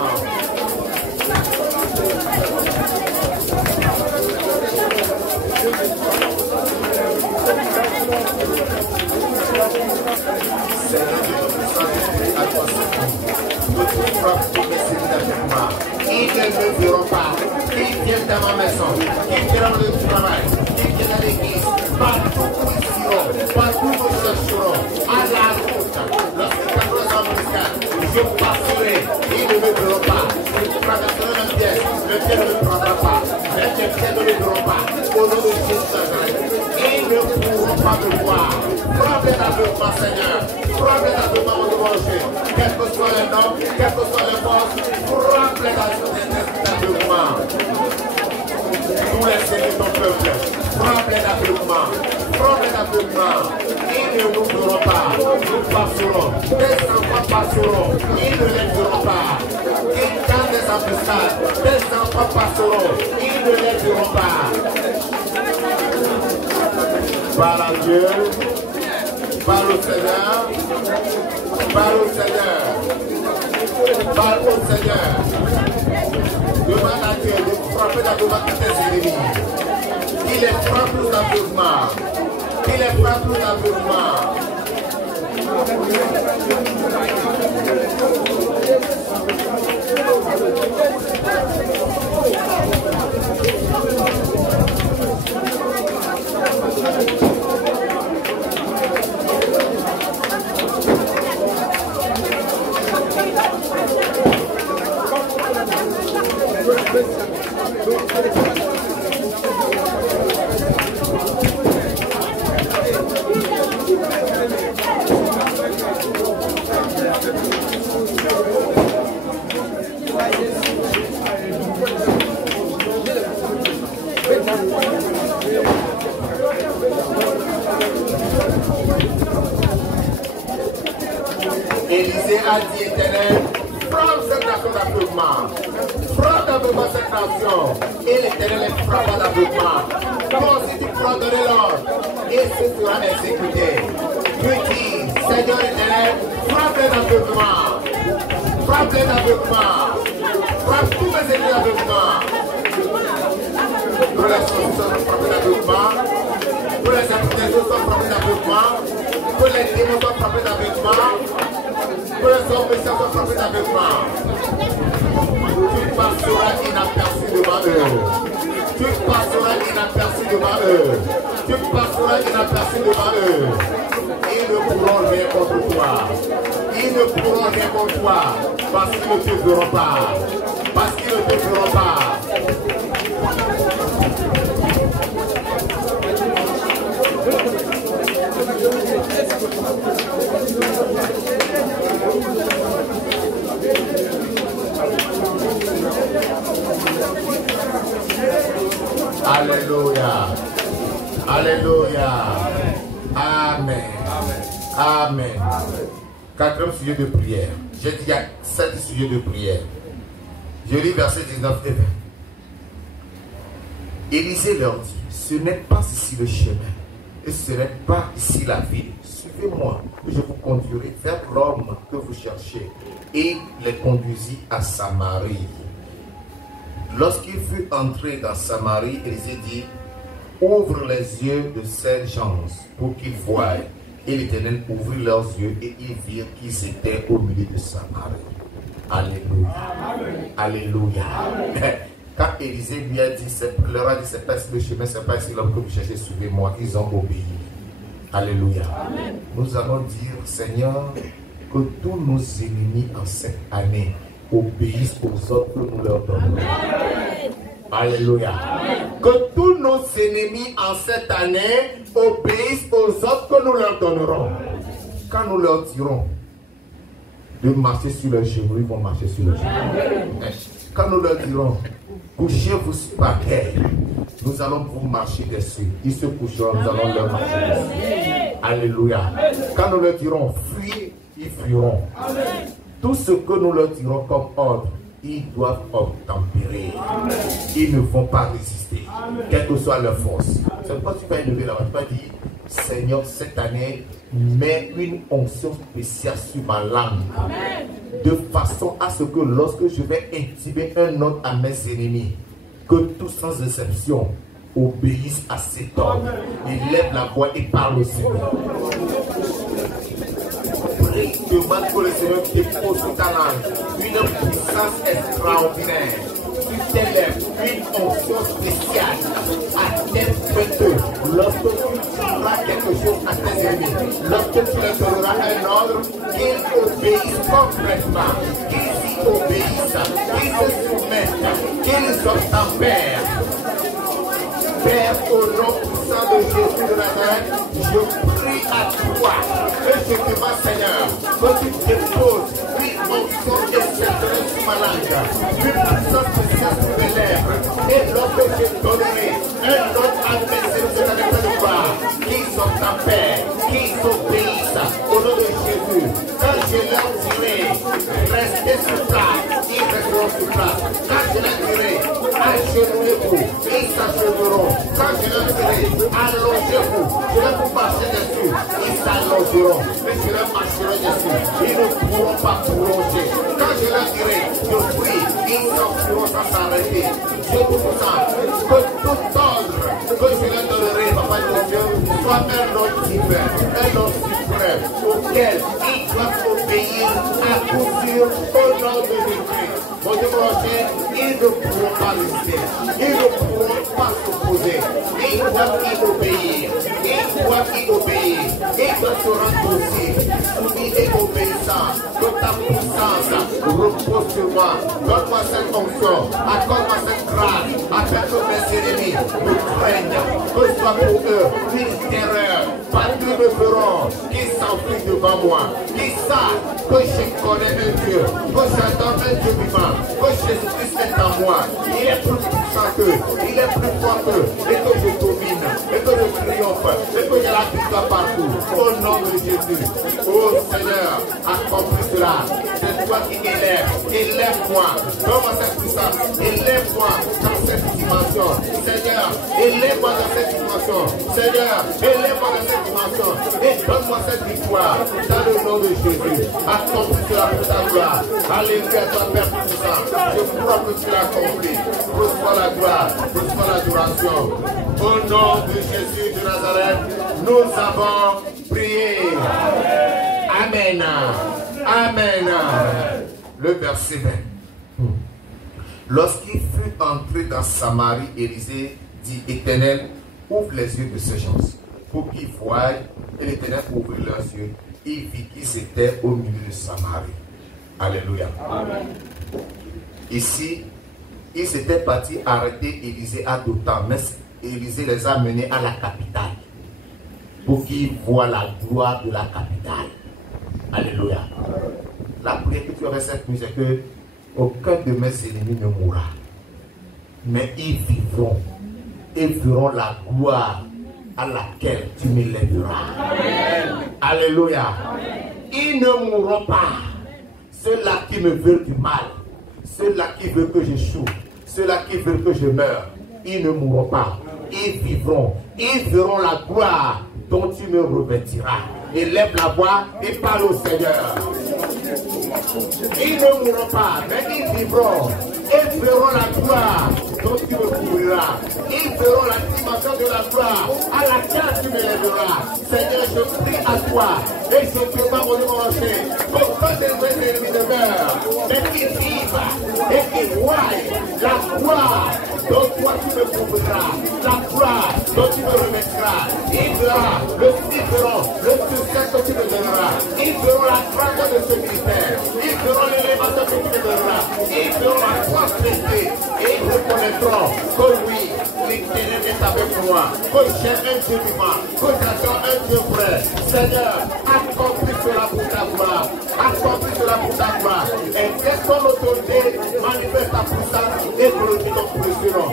Ils ne me verront pas. Ils viennent dans ma maison, ils viennent au travail, ils viennent à l'église, partout où ils iront, partout où ils chercheront, à la route, lorsqu'ils traversent en muscade, je passerai, ils ne me verront pas, ils traverseront la pièce, le pied ne me prendra pas, les pieds ne me verront pas, au nom de Jésus, ils ne pourront pas me voir. Frappez l'aveuglement, Seigneur, frappez l'aveuglement, mon Dieu, quel que soit le nom, quel que soit le force, frappez l'aveuglement. Tous les seigneurs de ton peuple, frappe-les d'aveuglement, frappe-les d'aveuglement. Ils ne nous verront pas, nous passerons. Tes enfants passeront, ils ne les verront pas. Ils tendent des embuscades, tes enfants passeront, ils ne les verront pas. Parle à Dieu, parle au Seigneur, parle au Seigneur, parle au Seigneur. Demande à Dieu de frapper d'aveuglement tous tes ennemis. Il les frappe tous d'aveuglement. Il les frappe tous d'aveuglement. Élisée a dit, Éternel, frappe cette nation d'aveuglement. Frappe d'aveuglement cette nation. Et l'Éternel les frappera d'aveuglement. Toi aussi tu prendras l'ordre. Et ce sera exécuté. Tu dis, Seigneur éternel, frappe d'aveuglement. Frappe d'aveuglement. Frappe tous mes ennemis d'aveuglement. Pour les choses sont frappées d'aveuglement. Pour les imputés sont frappés d'aveuglement. Pour les démons sont frappés d'aveuglement. Pour les hommes méchants sont frappés d'aveuglement. Tu passeras inaperçu devant eux. Tu passeras inaperçu devant eux. Tu passeras inaperçu devant eux. Ils ne pourront rien contre toi. Ils ne pourront rien contre toi. Parce qu'ils ne te verront pas. Parce qu'ils ne te verront pas. Alléluia. Alléluia. Amen. Amen. Quatrième sujet de prière. J'ai dit il y a 7 sujets de prière. Je lis verset 19 et 20. Élisée leur dit, ce n'est pas ici le chemin, et ce n'est pas ici la ville. Suivez-moi, et je vous conduirai vers l'homme que vous cherchez. Et les conduisit à Samarie. Lorsqu'il fut entré dans Samarie, Élisée dit, ouvre les yeux de ces gens pour qu'ils voient. Et l'Éternel ouvrit leurs yeux et ils virent qu'ils étaient au milieu de Samarie. Alléluia. Alléluia. Quand Élisée lui a dit, leur a dit, c'est pas ici le chemin, c'est pas ici l'homme que vous cherchez, suivez-moi, ils ont obéi. Alléluia. Amen. Nous allons dire, Seigneur, que tous nos ennemis en cette année obéissent aux autres que nous leur donnons. Amen. Alléluia. Amen. Que tous nos ennemis en cette année obéissent aux autres que nous leur donnerons. Quand nous leur dirons de marcher sur leurs genoux, ils vont marcher sur leurs genoux. Quand nous leur dirons, couchez-vous par terre, nous allons vous marcher dessus. Ils se coucheront, nous allons leur marcher dessus. Alléluia. Quand nous leur dirons, fuis, ils fuiront. Tout ce que nous leur dirons comme ordre, ils doivent obtempérer. Ils ne vont pas résister, quelle que soit leur force. C'est pourquoi tu vas élever là-bas, tu vas dire, Seigneur, cette année, mets une onction spéciale sur ma langue. Amen. De façon à ce que lorsque je vais intimer un ordre à mes ennemis, que tous sans exception obéissent à cet ordre. Ils lèvent la voix et parlent au Seigneur. Prie, demande que le Seigneur dépose sur ta langue une puissance extraordinaire. Tu t'élèves une onction spéciale à tel que lorsque tu diras quelque chose à tes ennemis, lorsque tu leur donneras un ordre, qu'ils obéissent complètement, qu'ils y obéissent, qu'ils se soumettent, qu'ils obtempèrent. Père, au nom puissant de Jésus de Nazareth, je prie à toi et je te demande, Seigneur, que tu déposes une onction exceptionnelle sur ma langue, une puissance spéciale sur mes lèvres. Et lorsque je donnerai un ordre à mes ennemis de la gloire, qu'ils obtempèrent, qu'ils obéissent au nom de Jésus. Quand je leur dirai, restez sur place, ils resteront sur place. Quand je leur dirai, agenouillez-vous, ils s'agenouilleront. Quand je leur dirai, allongez-vous, je vais vous marcher dessus, ils s'allongeront, mais je leur marcherai dessus, ils ne pourront pas plonger. Quand je leur dirai, je prie, ils s'enfuiront sans s'arrêter. Je vous sens que tout ordre que je leur donnerai, Papa de Dieu, soit un ordre divin, un ordre suprême, auquel ils doivent obéir à coup sûr au nom de Jésus. Mon Dieu, ils ne pourront pas résister, ils ne pourront pas s'opposer, ils doivent y obéir, ils doivent y obéir, ils doivent se rendre aussi, soumis et obéissants, que ta puissance repose sur moi, donne-moi cette onction, accorde-moi cette grâce, afin que mes ennemis me craignent, que ce soit pour eux une terreur, pas qu'ils me feront, qu'ils s'enfuient devant moi, qu'ils savent que je connais un Dieu, que j'attends un Dieu vivant, que Jésus-Christ est en moi, il est plus puissant qu'eux, il est plus fort qu'eux, et que je domine, et que je triomphe, et que j'ai la victoire partout, au nom de Jésus. Oh Seigneur, accomplis cela. toi qui élève-moi. Donne-moi cette puissance. Élève-moi dans cette dimension. Seigneur, élève-moi dans cette dimension. Seigneur, élève-moi dans cette dimension. Et donne-moi cette victoire. Dans le nom de Jésus. Accomplis cela pour ta gloire. Alléluia, toi, Père puissant. Je crois que tu l'as accompli. Reçois la gloire. Reçois l'adoration. Au nom de Jésus de Nazareth, nous avons prié. Amen. Amen. Le verset 20. Lorsqu'il fut entré dans Samarie, Élisée dit, Éternel, ouvre les yeux de ces gens pour qu'ils voient. Et l'Éternel ouvrit leurs yeux. Il vit qu'ils étaient au milieu de Samarie. Alléluia. Amen. Ici, ils étaient partis arrêter Élisée à Dothan, mais Élisée les a menés à la capitale pour qu'ils voient la gloire de la capitale. Alléluia. La prière que tu as fait cette nuit, c'est que aucun de mes ennemis ne mourra, mais ils vivront et verront la gloire à laquelle tu m'élèveras. Alléluia. Ils ne mourront pas. Ceux-là qui me veulent du mal, ceux-là qui veulent que j'échoue, ceux-là qui veulent que je meure, ils ne mourront pas. Ils vivront. Ils verront la gloire dont tu me revêtiras. Élève la voix et parle au Seigneur. Ils ne mourront pas, mais ils vivront. Ils verront la gloire dont tu me couvriras. Ils verront la dimension de la gloire à laquelle tu m'élèveras. Seigneur, je prie à toi et je te demande mon rocher qu'aucun de mes ennemis ne meure, mais qu'ils vivent et qu'ils voient la gloire dont toi tu me couvriras, la gloire dont tu me remettras. Ils verront le succès que tu me donneras. Ils verront la grandeur de ce ministère. Ils verront l'élévation que tu me donneras. Ils verront la prospérité. Et ils reconnaîtront que oui, l'Éternel est avec moi, que j'ai un Dieu vivant, que j'attends un Dieu vrai. Seigneur, accomplis cela pour ta gloire. Accomplis cela pour ta gloire. Et que ton autorité manifeste ta puissance et glorifie ton précieux nom.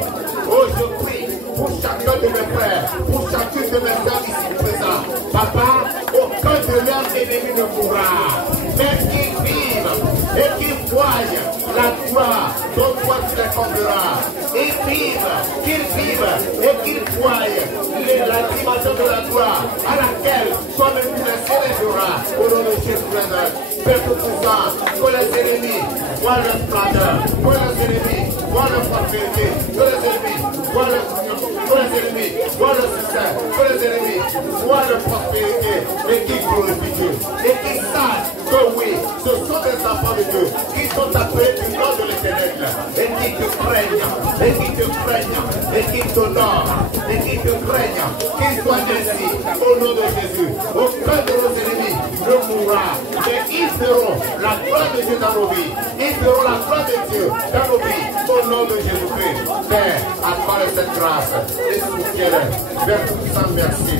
Oh, je prie pour chacun de mes frères, pour chacune de mes sœurs ici présents. Papa, aucun de leurs ennemis ne mourra, mais qu'ils vivent et qu'ils voient la gloire dont toi tu les combleras. Ils vivent et qu'ils voient la dimension de la gloire à laquelle toi-même tu les célébreras au nom de Jésus-Christ. Père tout-puissant, que les ennemis voient leur splendeur, que les ennemis voient leur prospérité, que les ennemis voient leur succès, que les ennemis voient leur prospérité et qu'ils glorifient Dieu. Et qu'ils sachent que oui, ce sont des enfants de Dieu qui sont appelés du nom de l'Éternel et qui te craignent, et qui te craignent, et qui t'honorent, et qui te craignent, qu'ils soient ainsi au nom de Jésus. Aucun de nos ennemis ne mourra, mais ils verront la gloire de Dieu dans nos vies. Ils verront la gloire de Dieu dans nos vies au nom de Jésus-Christ. Père, accorde cette grâce et soutiens-les. Père tout-puissant, merci.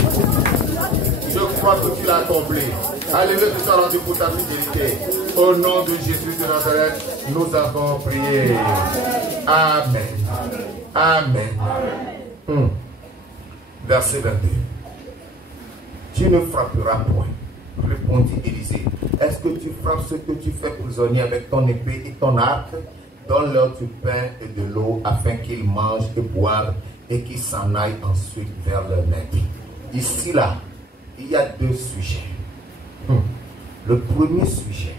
Je crois que tu l'as accompli. Alléluia, tu t'as rendu pour ta fidélité. Au nom de Jésus de Nazareth, nous avons prié. Amen. Amen. Verset 22. Tu ne frapperas point, répondit Élisée. Est-ce que tu frappes ceux que tu fais prisonniers avec ton épée et ton arc? Donne-leur du pain et de l'eau afin qu'ils mangent et boivent et qu'ils s'en aillent ensuite vers leur maître. Ici, là, il y a deux sujets. Le premier sujet,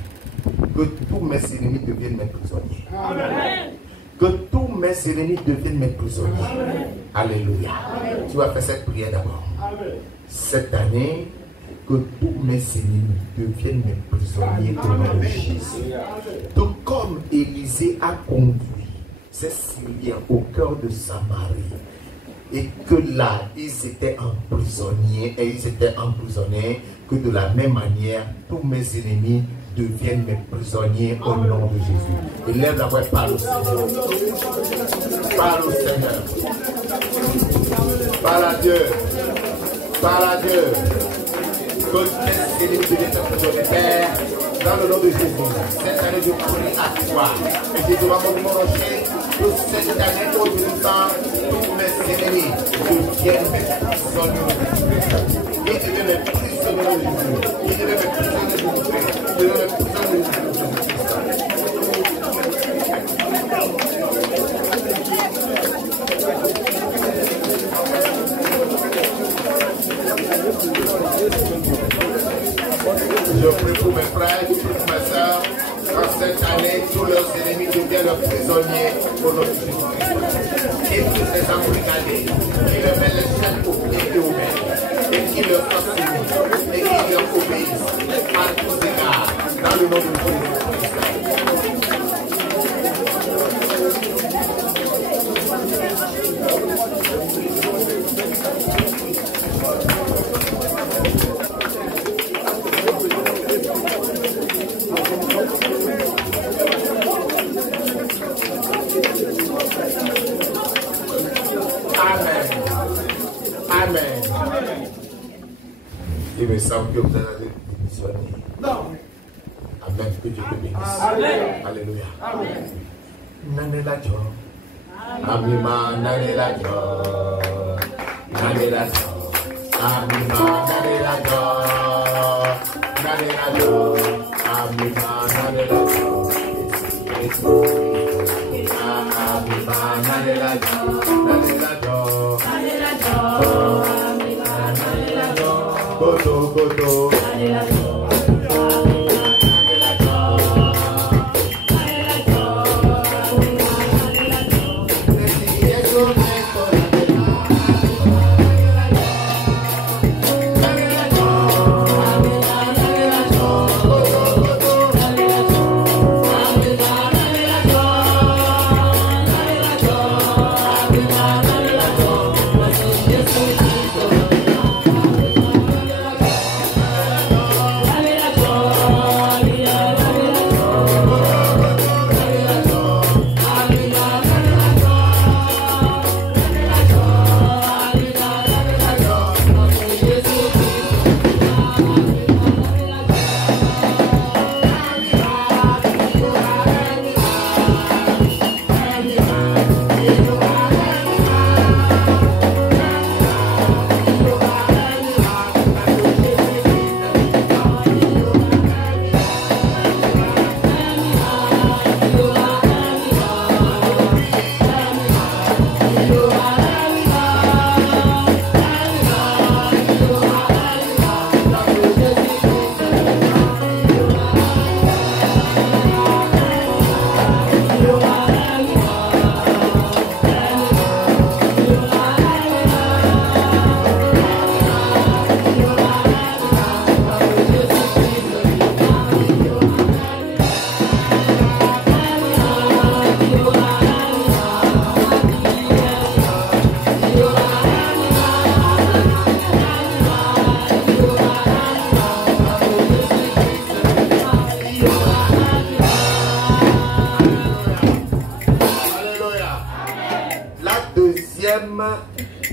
que tous mes ennemis deviennent mes prisonniers. Amen. Que tous mes ennemis deviennent mes prisonniers. Amen. Alléluia. Amen. Tu vas faire cette prière d'abord. Cette année, que tous mes ennemis deviennent mes prisonniers au nom de Jésus. Tout comme Élisée a conduit ces Syriens au cœur de Samarie, et que là, ils étaient emprisonnés, que de la même manière, tous mes ennemis deviennent mes prisonniers au nom de Jésus. Élève la voix, parle au Seigneur. Parle au Seigneur. Parle à Dieu. Parle à Dieu. Que mes ennemis deviennent mes prisonniers. Père, dans le nom de Jésus, cette année je prie à toi. Et je demande mon rocher, que cette année au temps, tous mes ennemis deviennent mes prisonniers. Ils deviennent mes prisonniers de Jésus. Ils deviennent mes prisonniers de Jésus. Ils deviennent mes prisonniers de Jésus. Et tous les âmes regardées, qui le met les chaînes aux pieds et aux mains, et qui le fassent soumis, et qui leur obéissent à tous égards, dans le nom de Jésus. Il me semble que vous allez démissionner. Non. Amen. Que Dieu te bénisse. Amen. Alléluia. Amen. Nanela jo. Amima nanela jo. Nanela jo. Amima nanela jo. Nanela jo. Amima nanela jo. Amima nanela jo. Nanela jo. Nanela jo. Goto, goto.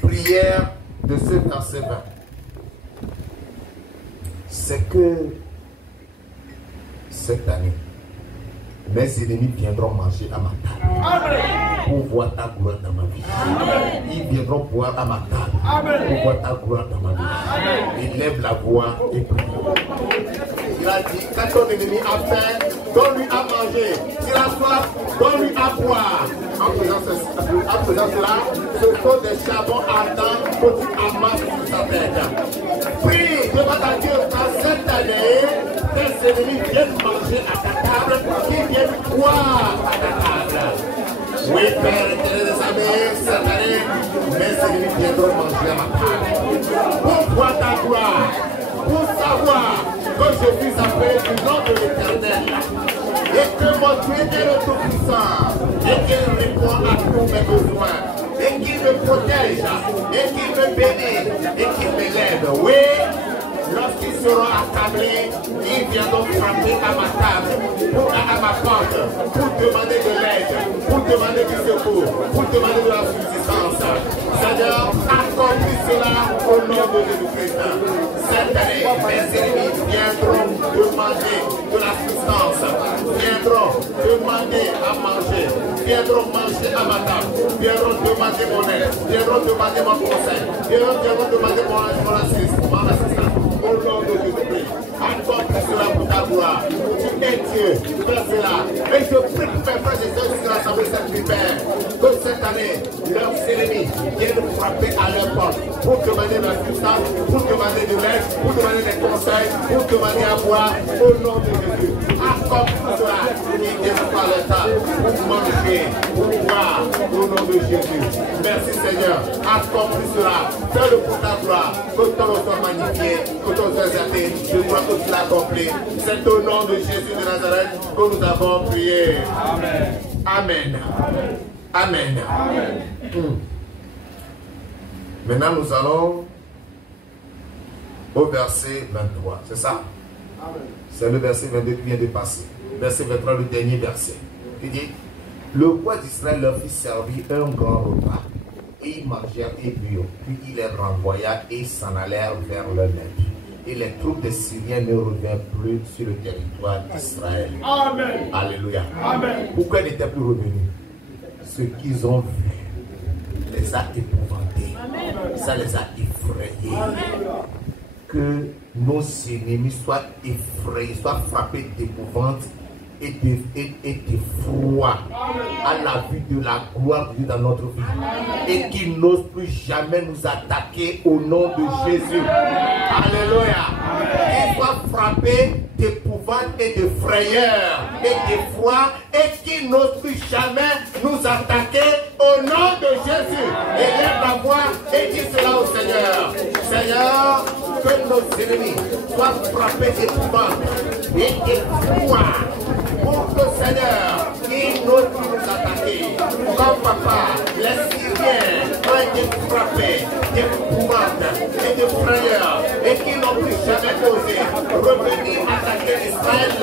Prière de ce verset 20, c'est que cette année, mes ennemis viendront manger à ma table pour voir ta gloire dans ma vie. Ils viendront boire à ma table pour voir ta gloire dans ma vie. Il lève la voix et prie. Il a dit, quand ton ennemi a faim, donne-lui à manger. S'il a soif, donne-lui à boire. En faisant cela, ce sont des charbons ardents que tu amasses sur sa tête. Prie devant ta Dieu dans cette année, tes ennemis viennent manger à ta table, qu'ils viennent boire à ta table. Oui, Père éternel des amis, cette année, mes ennemis viendront manger à ma table. Pour voir ta gloire, pour savoir que je suis appelé du nom de l'Éternel. Et que mon Dieu est le Tout-Puissant, et qu'il répond à tous mes besoins, et qu'il me protège, et qu'il me bénit, et qu'il m'élève. Oui, lorsqu'ils seront attablés, ils viendront frapper à ma table, à ma porte, pour demander de l'aide, pour demander du secours, pour demander de la subsistance. Seigneur, accomplis cela au nom de Jésus-Christ. Cette année, mes ennemis viendront demander de la substance, viendront demander à manger, viendront manger à ma table, viendront demander mon aide, viendront demander mon conseil, viendront demander mon assistance. Au nom de Jésus-Christ, accomplis cela pour ta gloire. Tu es Dieu, fais cela. Et je prie pour mes frères et sœurs sur l'Assemblée Sainte-Père que cette année, leurs ennemis viennent frapper à leur porte pour demander de la puissance, pour demander de l'aide, pour demander des conseils, pour demander à boire au nom de Jésus. Accomplis cela. Il déploie le temps pour manger, pour boire, au nom de Jésus. Merci Seigneur. Accomplis cela. Fais-le pour ta gloire. Que ton nom soit magnifié, que ton nom soit exalté. Je crois que tu l'as accompli. C'est au nom de Jésus de Nazareth que nous avons prié. Amen. Amen. Amen. Amen. Maintenant, nous allons au verset 23. C'est ça? C'est le verset 22 qui vient de passer. Verset 23, le dernier verset. Il dit, le roi d'Israël leur fit servir un grand repas. Et ils mangèrent et burent. Puis il les renvoya et s'en allèrent vers leur maître. Et les troupes des Syriens ne revinrent plus sur le territoire d'Israël. Amen. Alléluia. Amen. Pourquoi ils n'étaient plus revenus? Ce qu'ils ont vu les a épouvantés. Amen. Ça les a effrayés. Amen. Que nos ennemis soient effrayés, soient frappés d'épouvante et d'effroi à la vue de la gloire de Dieu dans notre vie. Et qu'ils n'osent plus jamais nous attaquer au nom de Jésus. Alléluia. Qu'ils soient frappés d'épouvante et de frayeur et d'effroi et qu'ils n'osent plus jamais nous attaquer au nom de Jésus. Et lève la voix et dis cela au Seigneur. Seigneur, que nos ennemis soient frappés d'épouvante et d'effroi. Pour que Seigneur, il n'ose plus nous attaquer. Comme papa, les Syriens ont été frappés d'épouvante et de frayeur et qu'ils n'ont plus jamais osé revenir attaquer Israël.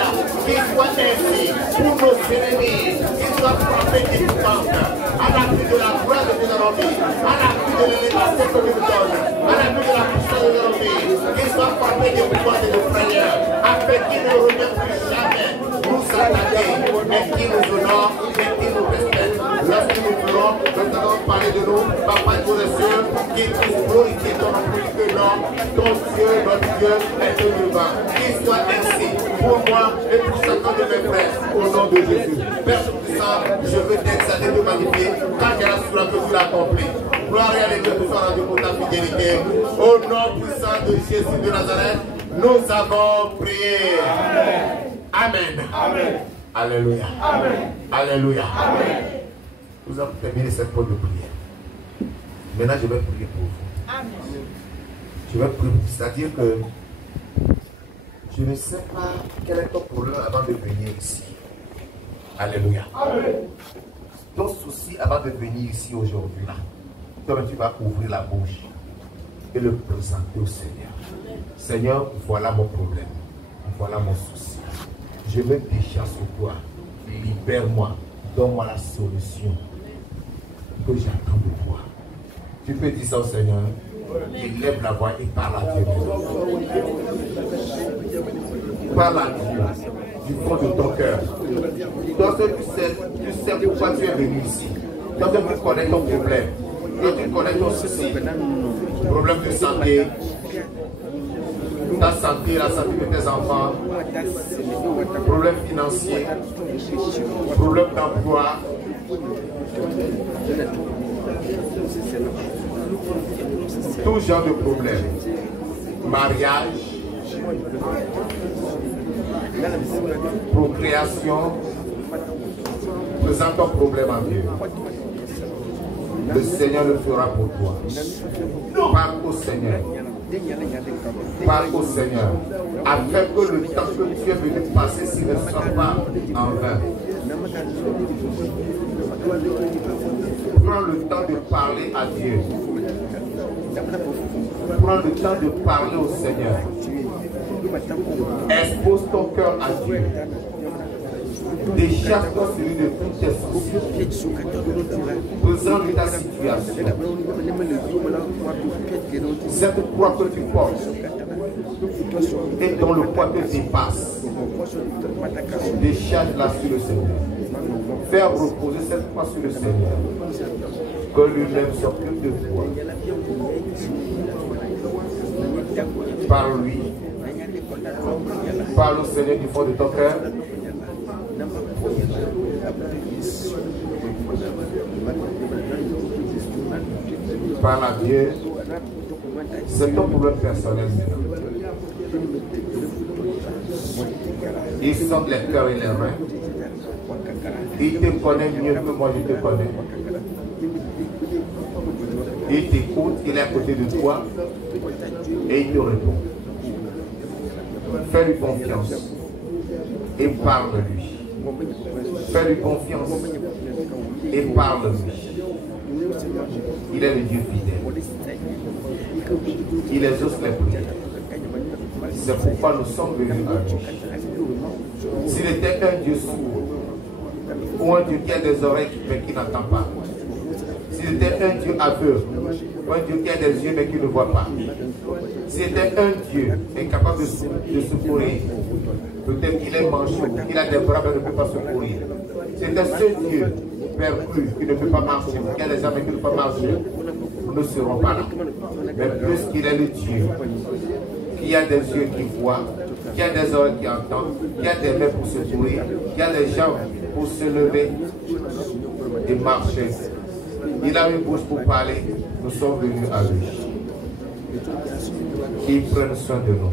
Qu'il soit ainsi pour nos ennemis, qu'ils soient frappés d'épouvante à la vue de la gloire de Dieu dans nos vies, à la vue de l'élévation que nous donne, à la vue de la puissance de nos vies, qu'ils soient frappés d'épouvante et de frayeur, afin qu'ils ne reviennent plus jamais nous attaquer, mais qui nous honore et qui nous respecte. Lorsque nous voulons, nous allons parler de nous, Papa Dieu des cieux, qui puisse glorifier ton nom plus que non, ton Dieu, notre Dieu est de vivant. Qu'il soit ainsi pour moi et pour chacun de mes frères, au nom de Jésus. Père Tout-Puissant, je veux t'exalter, te magnifier, car il y a la que tu l'as accompli. Gloire et alléluia te soit rendue pour ta fidélité. Au nom puissant de Jésus de Nazareth, nous avons prié. Amen. Amen. Alléluia. Amen. Alléluia. Amen. Nous avons terminé cette pause de prière. Maintenant, je vais prier pour vous. Amen. Je vais prier, c'est-à-dire que je ne sais pas quel est ton problème avant de venir ici. Alléluia. Amen. Ton souci avant de venir ici aujourd'hui, là, toi, tu vas ouvrir la bouche et le présenter au Seigneur. Seigneur, voilà mon problème. Voilà mon souci. Je me décharge sur toi. Libère-moi. Donne-moi la solution que j'attends de toi. Tu peux dire ça au Seigneur. Il lève la voix et parle à Dieu. Parle à Dieu du fond de ton cœur. Toi, tu sais pourquoi tu es venu ici. Toi, tu connais ton problème. Toi, tu connais ton souci. Problème de santé. Ta santé, la santé de tes enfants, problème financier, problème d'emploi, tout genre de problème, mariage, procréation, présente ton problème à Dieu. Le Seigneur le fera pour toi. Parle au Seigneur. Parle au Seigneur, afin que le temps que tu es venu passer s'il ne soit pas en vain. Prends le temps de parler à Dieu. Prends le temps de parler au Seigneur. Expose ton cœur à Dieu. Décharge-toi celui de tous tes soucis. Présente ta situation. Cette croix que tu portes et dont le poids te dépasse, décharge-la sur le Seigneur. Faire reposer cette croix sur le Seigneur. Que lui-même s'occupe de toi. Parle-lui. Parle au Seigneur du fond de ton cœur. Parle à Dieu. C'est ton problème personnel. Il sonde les cœurs et les reins. Il te connaît mieux que moi je te connais. Il t'écoute, il est à côté de toi et il te répond. Fais-lui confiance et parle-lui. Fais-lui confiance et parle-lui. Il est le Dieu fidèle. Il exauce les prières. C'est pourquoi nous sommes venus à lui. S'il était un Dieu sourd, ou un Dieu qui a des oreilles mais qui n'entend pas, s'il était un Dieu aveugle, ou un Dieu qui a des yeux mais qui ne voit pas, s'il était un Dieu incapable de secourir, peut-être qu'il est manchot, qu'il a des bras mais ne peut pas secourir. C'était ce Dieu perdu qui ne peut pas marcher, qui a des âmes qui ne peuvent pas marcher, nous ne serons pas là. Mais puisqu'il est le Dieu qui a des yeux qui voient, qui a des oreilles qui entendent, qui a des mains pour secourir, qui a des jambes pour se lever et marcher. Il a une bouche pour parler, nous sommes venus à lui. Qu'il prenne soin de nous,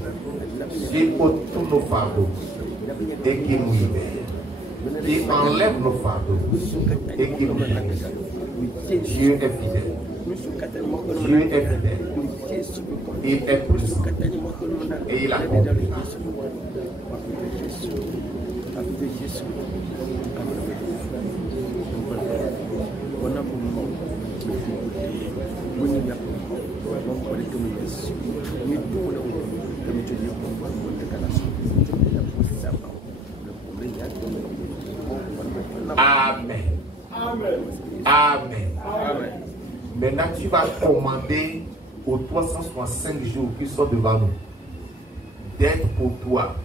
qu'il ôte tous nos fardeaux et qu'il nous libère, qu'il enlève nos fardeaux et qu'il nous libère. Dieu est fidèle. Dieu est fidèle. Il est puissant et il accomplit. Amen. Amen. Amen. Maintenant, tu vas commander aux 365 jours qui sont devant nous d'être pour toi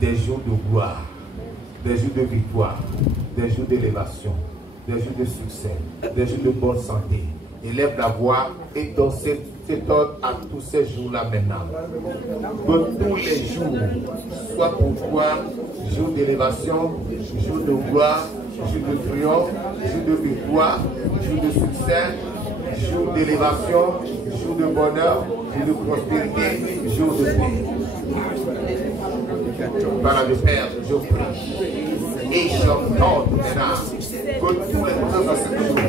des jours de gloire, des jours de victoire, des jours d'élévation, des jours de succès, des jours de bonne santé. Élève la voix et donne cet ordre à tous ces jours-là maintenant. Que tous les jours soient pour toi jours d'élévation, jours de gloire, jours de triomphe, jours de victoire, jours de succès, jours d'élévation, jours de bonheur, jours de prospérité, jours de paix. Par le Père, je prie et j'entends maintenant que tous les 365 jours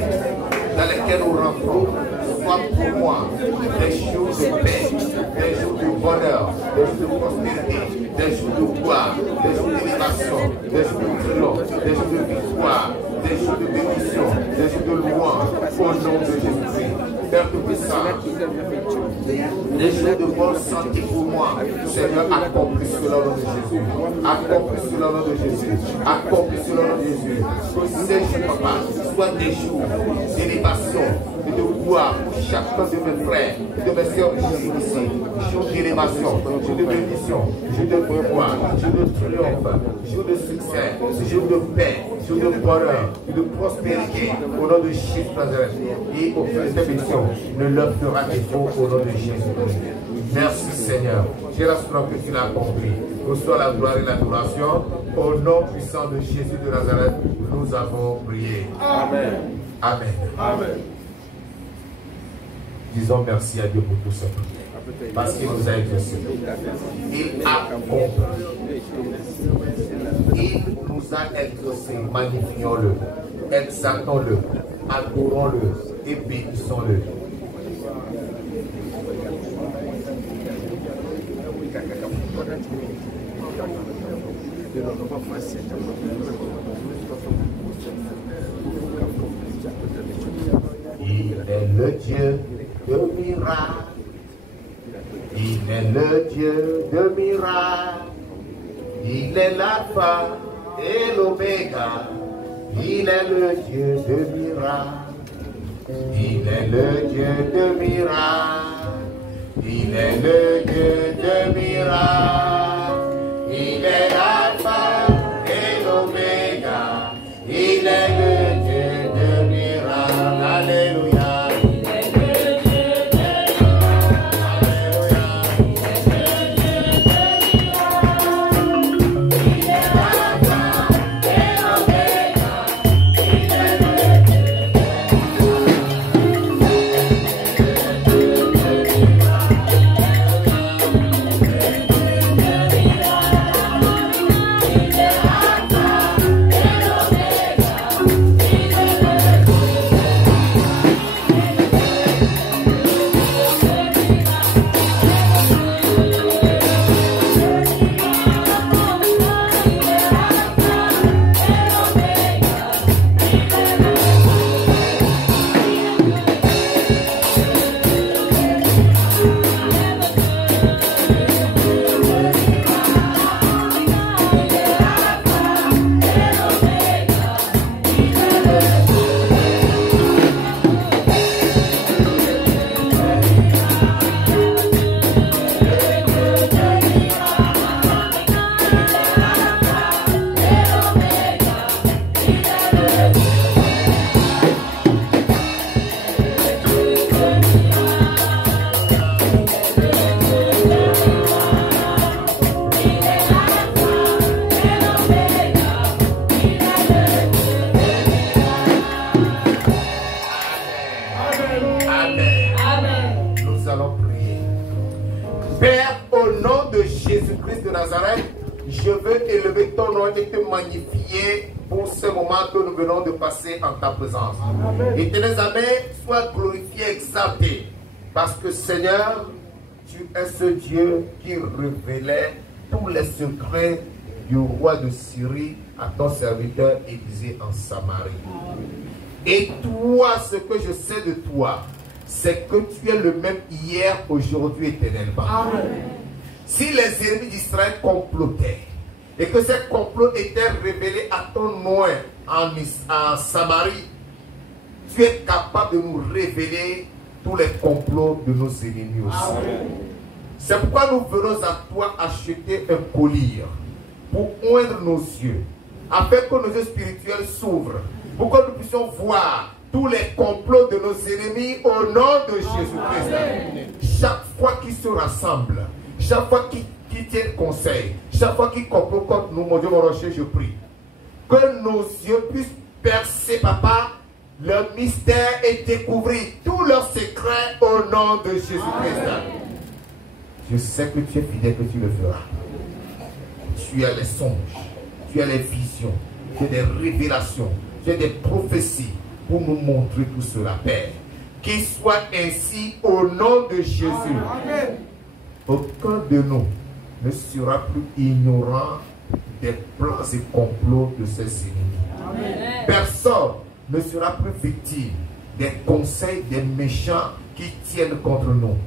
dans lesquels nous rentrons soient pour moi des jours de paix, des jours de bonheur, des jours de prospérité, des jours de gloire, des jours d'élévation, des jours de triomphe, des jours de victoire, des jours de bénédiction, des jours de louange, au nom de Jésus-Christ. Père Tout-Puissant, des jours de bonne santé pour moi, Seigneur, accomplis sur le nom de Jésus. Accomplis sur le nom de Jésus. Accomplis sur le nom de Jésus. Que ces jours, papa, soient des jours d'élévation et de gloire pour chacun de mes frères et de mes sœurs ici. Jour d'élévation, jour de bénédiction, jour de victoire, jour de triomphe, jour de succès, jour de paix, jour de bonheur, jour de prospérité, au nom de Jésus Nazareth. Et au fil de cette bénédiction, ne leur fera défaut au nom de Jésus. Merci Seigneur. J'ai l'assurance que tu l'as accompli. Reçois la gloire et l'adoration. Au nom puissant de Jésus de Nazareth, nous avons prié. Amen. Amen. Amen. Disons merci à Dieu pour tout ça. Parce qu'il nous a exaucés. Il a compris. Il nous a exaucés. Magnifions-le. Exaltons-le. Adorons-le. Et bénissons-le. Il est le Dieu de miracles. Il est le Dieu de miracles. Il est l'alpha et l'oméga. Il est le Dieu de miracles. Il est le Dieu de miracles. Il est le Dieu de miracles. Il est l'alpha et l'oméga. Il est le Dieu de miracles. Alléluia. Amen. Amen. Amen. Nous allons prier. Père, au nom de Jésus-Christ de Nazareth, je veux élever ton nom et te magnifier pour ce moment que nous venons de passer en ta présence. Éternel Amen, sois glorifié, exalté, parce que Seigneur, tu es ce Dieu qui révélait tous les secrets du roi de Syrie à ton serviteur Élisée en Samarie. Et toi, ce que je sais de toi, c'est que tu es le même hier, aujourd'hui, éternellement. Si les ennemis d'Israël complotaient et que ces complots étaient révélés à ton nom en Samarie, tu es capable de nous révéler tous les complots de nos ennemis aussi. C'est pourquoi nous venons à toi acheter un collier pour oindre nos yeux, afin que nos yeux spirituels s'ouvrent, pour que nous puissions voir tous les complots de nos ennemis au nom de Jésus-Christ. Chaque fois qu'ils se rassemblent, chaque fois qu'ils tiennent conseil, chaque fois qu'ils complotent contre nous, mon Dieu, mon rocher, je prie que nos yeux puissent percer, papa, leur mystère et découvrir tous leurs secrets au nom de Jésus-Christ. Je sais que tu es fidèle, que tu le feras. Tu as les songes, tu as les visions, tu as des révélations, tu as des prophéties pour nous montrer tout cela, Père. Qu'il soit ainsi au nom de Jésus. Amen. Aucun de nous ne sera plus ignorant des plans et complots de ces ennemis. Amen. Personne ne sera plus victime des conseils des méchants qui tiennent contre nous.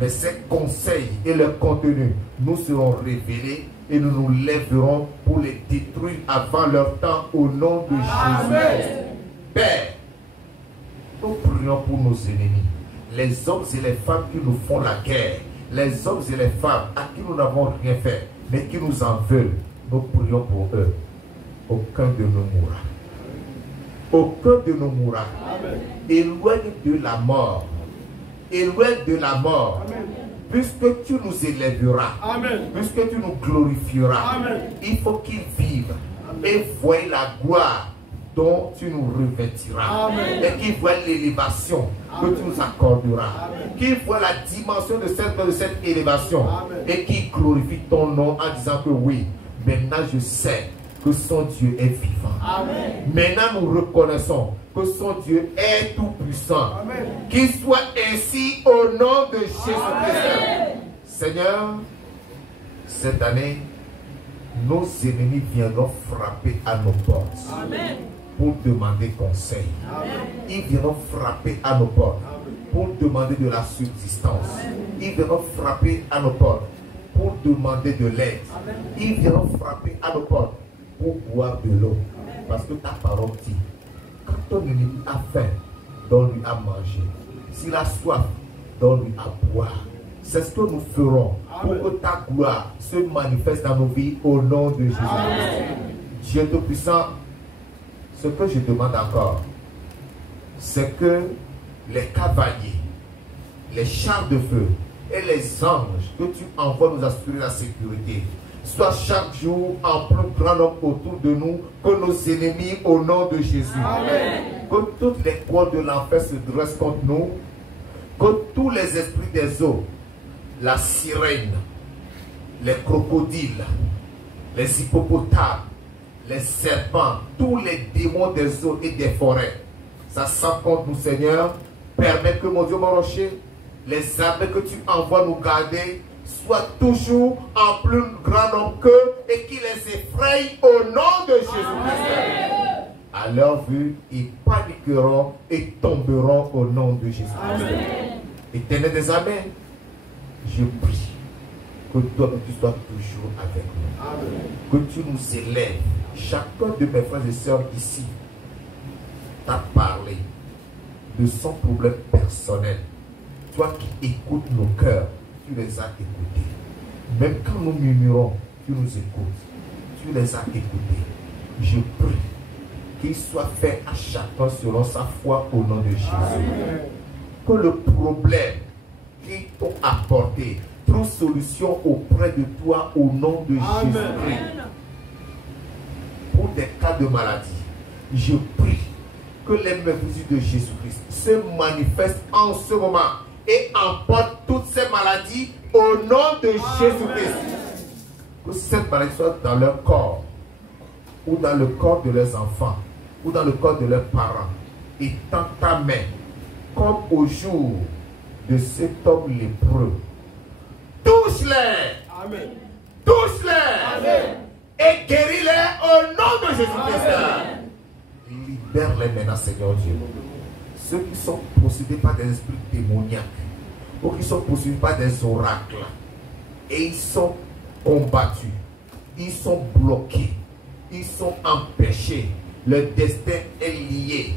Mais ces conseils et leur contenu nous seront révélés et nous nous lèverons pour les détruire avant leur temps au nom de Jésus. Père, nous prions pour nos ennemis, les hommes et les femmes qui nous font la guerre, les hommes et les femmes à qui nous n'avons rien fait, mais qui nous en veulent. Nous prions pour eux. Aucun de nous mourra. Aucun de nous mourra. Éloigne de la mort. Éloigne de la mort. Amen. Puisque tu nous élèveras, amen, puisque tu nous glorifieras, amen, il faut qu'ils vivent et voient la gloire dont tu nous revêtiras, amen, et qu'ils voient l'élévation que tu nous accorderas, qu'ils voient la dimension de cette élévation, amen, et qu'ils glorifient ton nom en disant que oui, maintenant je sais que son Dieu est vivant. Amen. Maintenant nous reconnaissons que son Dieu est tout puissant. Qu'il soit ainsi au nom de Jésus-Christ. Seigneur, cette année, nos ennemis viendront frapper à nos portes. Amen, pour demander conseil. Amen. Ils viendront frapper à nos portes pour demander de la subsistance. Amen. Ils viendront frapper à nos portes pour demander de l'aide. Ils viendront frapper à nos portes pour boire de l'eau. Parce que ta parole dit, quand ton ennemi a faim, donne-lui à manger. S'il a soif, donne-lui à boire. C'est ce que nous ferons pour que ta gloire se manifeste dans nos vies au nom de Jésus. Dieu Tout-Puissant, ce que je demande encore, c'est que les cavaliers, les chars de feu et les anges que tu envoies nous assurer la sécurité soient chaque jour en plus grand nombre autour de nous que nos ennemis au nom de Jésus. Amen. Que toutes les cordes de l'enfer se dressent contre nous, que tous les esprits des eaux, la sirène, les crocodiles, les hippopotames, les serpents, tous les démons des eaux et des forêts, ça sent contre nous, Seigneur. Permets que, mon Dieu, mon rocher, les armées que tu envoies nous garder soient toujours en plus grand nombre qu'eux et qui les effraient au nom de Jésus-Christ. À leur vue, ils paniqueront et tomberont au nom de Jésus-Christ. Éternel des armées, je prie que toi, tu sois toujours avec nous. Amen. Que tu nous élèves. Chacun de mes frères et sœurs ici t'a parlé de son problème personnel. Toi qui écoutes nos cœurs, tu les as écoutés. Même quand nous murmurons, tu nous écoutes. Tu les as écoutés. Je prie qu'il soit fait à chacun selon sa foi au nom de Jésus. Amen. Que le problème qu'ils t'ont apporté trouve solution auprès de toi au nom de Jésus-Christ. Pour des cas de maladie, je prie que les merveilles de Jésus-Christ se manifestent en ce moment et emportent toutes ces maladies au nom de Jésus-Christ. Que cette maladie soit dans leur corps, ou dans le corps de leurs enfants, ou dans le corps de leurs parents. Et tends ta main, comme au jour de cet homme lépreux. Touche-les. Amen. Touche-les. Amen. Et guéris-les au nom de Jésus-Christ. Libère-les maintenant, Seigneur Dieu. Ceux qui sont possédés par des esprits démoniaques, ou qui sont possédés par des oracles, et ils sont combattus, ils sont bloqués, ils sont empêchés, leur destin est lié,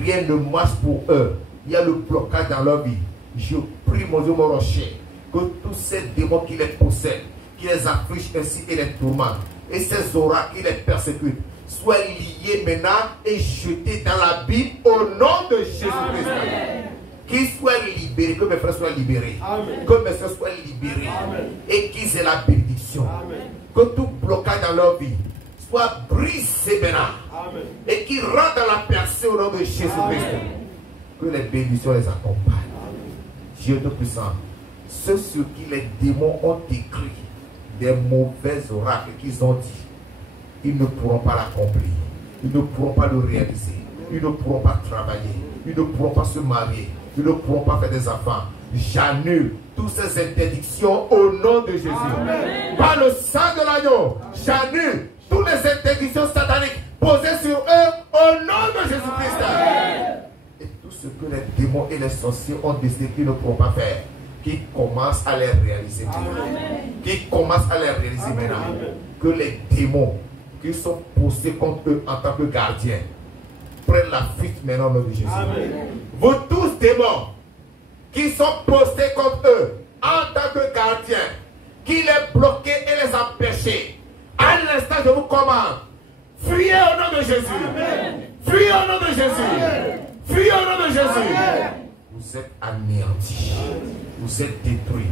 rien ne marche pour eux, il y a le blocage dans leur vie. Je prie, mon Dieu, mon rocher, que tous ces démons qui les possèdent, qui les affligent ainsi et les tourmentent, et ces oracles qui les persécutent, soient liés maintenant et jetés dans la Bible au nom de Jésus-Christ. Qu'ils soient libérés, que mes frères soient libérés, Amen. que mes soeurs soient libérés, Amen. et qu'ils aient la bénédiction. Amen. Que tout blocage dans leur vie soit brisé maintenant, Amen. et qu'ils rentrent dans la percée au nom de Jésus-Christ. Que les bénédictions les accompagnent. Dieu Tout-Puissant, ceux sur qui les démons ont écrit des mauvais oracles qu'ils ont dit, ils ne pourront pas l'accomplir, ils ne pourront pas le réaliser, ils ne pourront pas travailler, ils ne pourront pas se marier, ils ne pourront pas faire des enfants. J'annule toutes ces interdictions au nom de Jésus. Amen. Par le sang de l'agneau, j'annule toutes les interdictions sataniques posées sur eux au nom de Jésus-Christ. Et tout ce que les démons et les sorciers ont décidé qu'ils ne pourront pas faire, qu'ils commencent à les réaliser maintenant. Qu'ils commencent à les réaliser maintenant. Que les démons qui sont postés contre eux en tant que gardiens prennent la fuite maintenant au nom de Jésus. Amen. Vous tous démons qui sont postés contre eux en tant que gardiens, qui les bloquaient et les empêchaient, à l'instant je vous commande, fuyez au nom de Jésus. Amen. Fuyez au nom de Jésus. Amen. Fuyez au nom de Jésus. Amen. Vous êtes anéantis. Vous êtes détruits.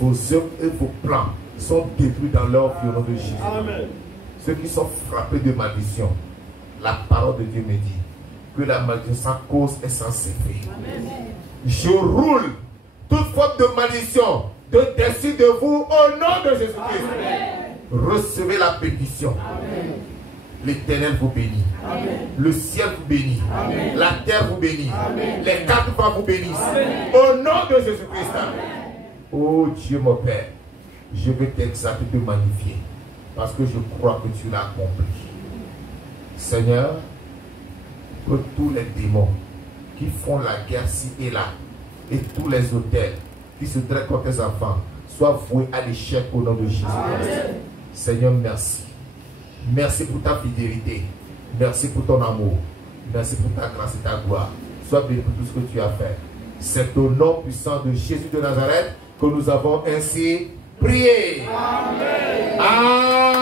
Vos œuvres et vos plans sont détruits dans leur vie au nom de Jésus. Amen. Ceux qui sont frappés de malédiction, la parole de Dieu me dit que la malédiction sans cause est sans effet. Je roule toute forme de malédiction dessus de vous au nom de Jésus-Christ. Recevez la bénédiction. L'Éternel vous bénit. Le ciel vous bénit. La terre vous bénit. Les quatre vents vous bénissent. Au nom de Jésus-Christ. Oh Dieu mon Père, je vais t'exalter, te magnifier, parce que je crois que tu l'as accompli. Seigneur, que tous les démons qui font la guerre ci et là, et tous les autels qui se dressent contre tes enfants, soient voués à l'échec au nom de Jésus-Christ. Seigneur, merci. Merci pour ta fidélité. Merci pour ton amour. Merci pour ta grâce et ta gloire. Sois béni pour tout ce que tu as fait. C'est au nom puissant de Jésus de Nazareth que nous avons ainsi prié. Amen. Amen.